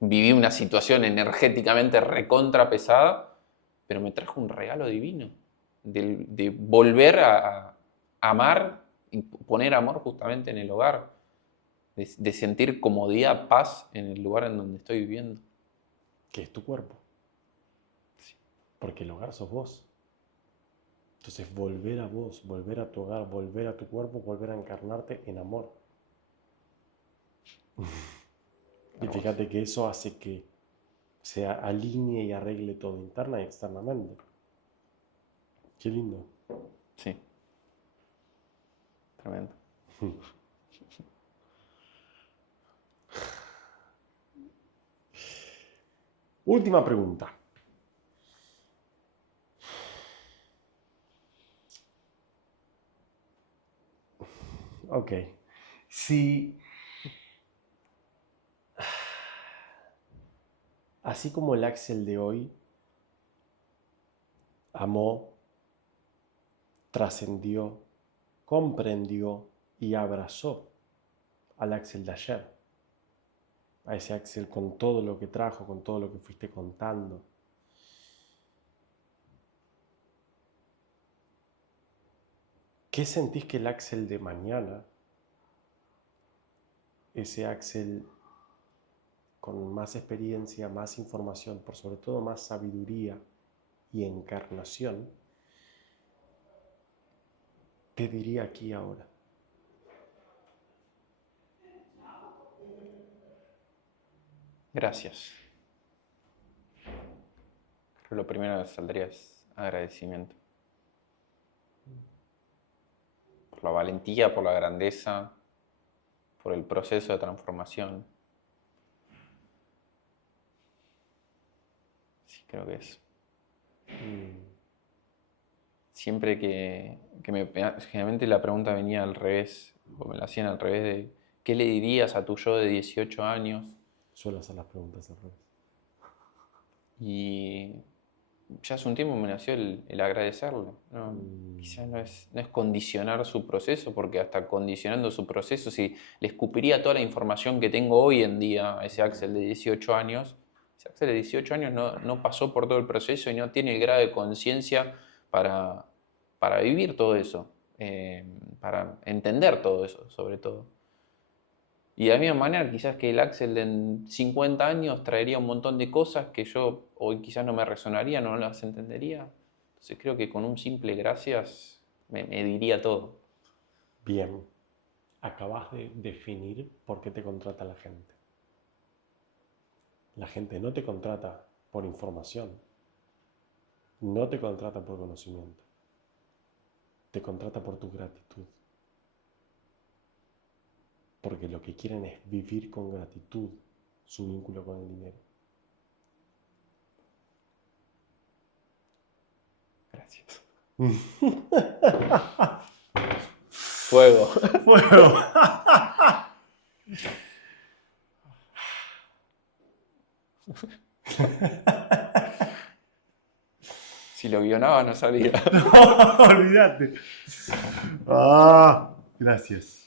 Viví una situación energéticamente recontra pesada, pero me trajo un regalo divino de volver a amar y poner amor justamente en el hogar, de sentir comodidad, paz en el lugar en donde estoy viviendo. Que es tu cuerpo. Sí. Porque el hogar sos vos. Entonces volver a vos, volver a tu hogar, volver a tu cuerpo, volver a encarnarte en amor. Y fíjate que eso hace que se alinee y arregle todo interna y externamente. Qué lindo. Sí. Tremendo. Última pregunta. Ok. Si, así como el Axel de hoy amó, trascendió, comprendió y abrazó al Axel de ayer, a ese Axel con todo lo que trajo, con todo lo que fuiste contando, ¿qué sentís que el Axel de mañana, ese Axel con más experiencia, más información, por sobre todo más sabiduría y encarnación, te diría aquí ahora? Gracias. Creo que lo primero que saldría es agradecimiento. Por la valentía, por la grandeza, por el proceso de transformación. Sí, creo que es. Siempre generalmente la pregunta venía al revés, o me la hacían al revés de ¿qué le dirías a tu yo de 18 años? Suelo hacer las preguntas al revés. Y ya hace un tiempo me nació el agradecerle. ¿No? Quizás no es condicionar su proceso, porque hasta condicionando su proceso, si le escupiría toda la información que tengo hoy en día a ese Axel de 18 años, ese Axel de 18 años no pasó por todo el proceso y no tiene el grado de conciencia para vivir todo eso, para entender todo eso, sobre todo. Y de la misma manera, quizás que el Axel de en 50 años traería un montón de cosas que yo hoy quizás no me resonarían o no las entendería. Entonces creo que con un simple gracias me diría todo. Bien, acabas de definir por qué te contrata la gente. La gente no te contrata por información, no te contrata por conocimiento, te contrata por tu gratitud. Porque lo que quieren es vivir con gratitud su vínculo con el dinero. Gracias. Fuego. Fuego. Si lo guionaba no salía. No, olvídate. Ah, gracias.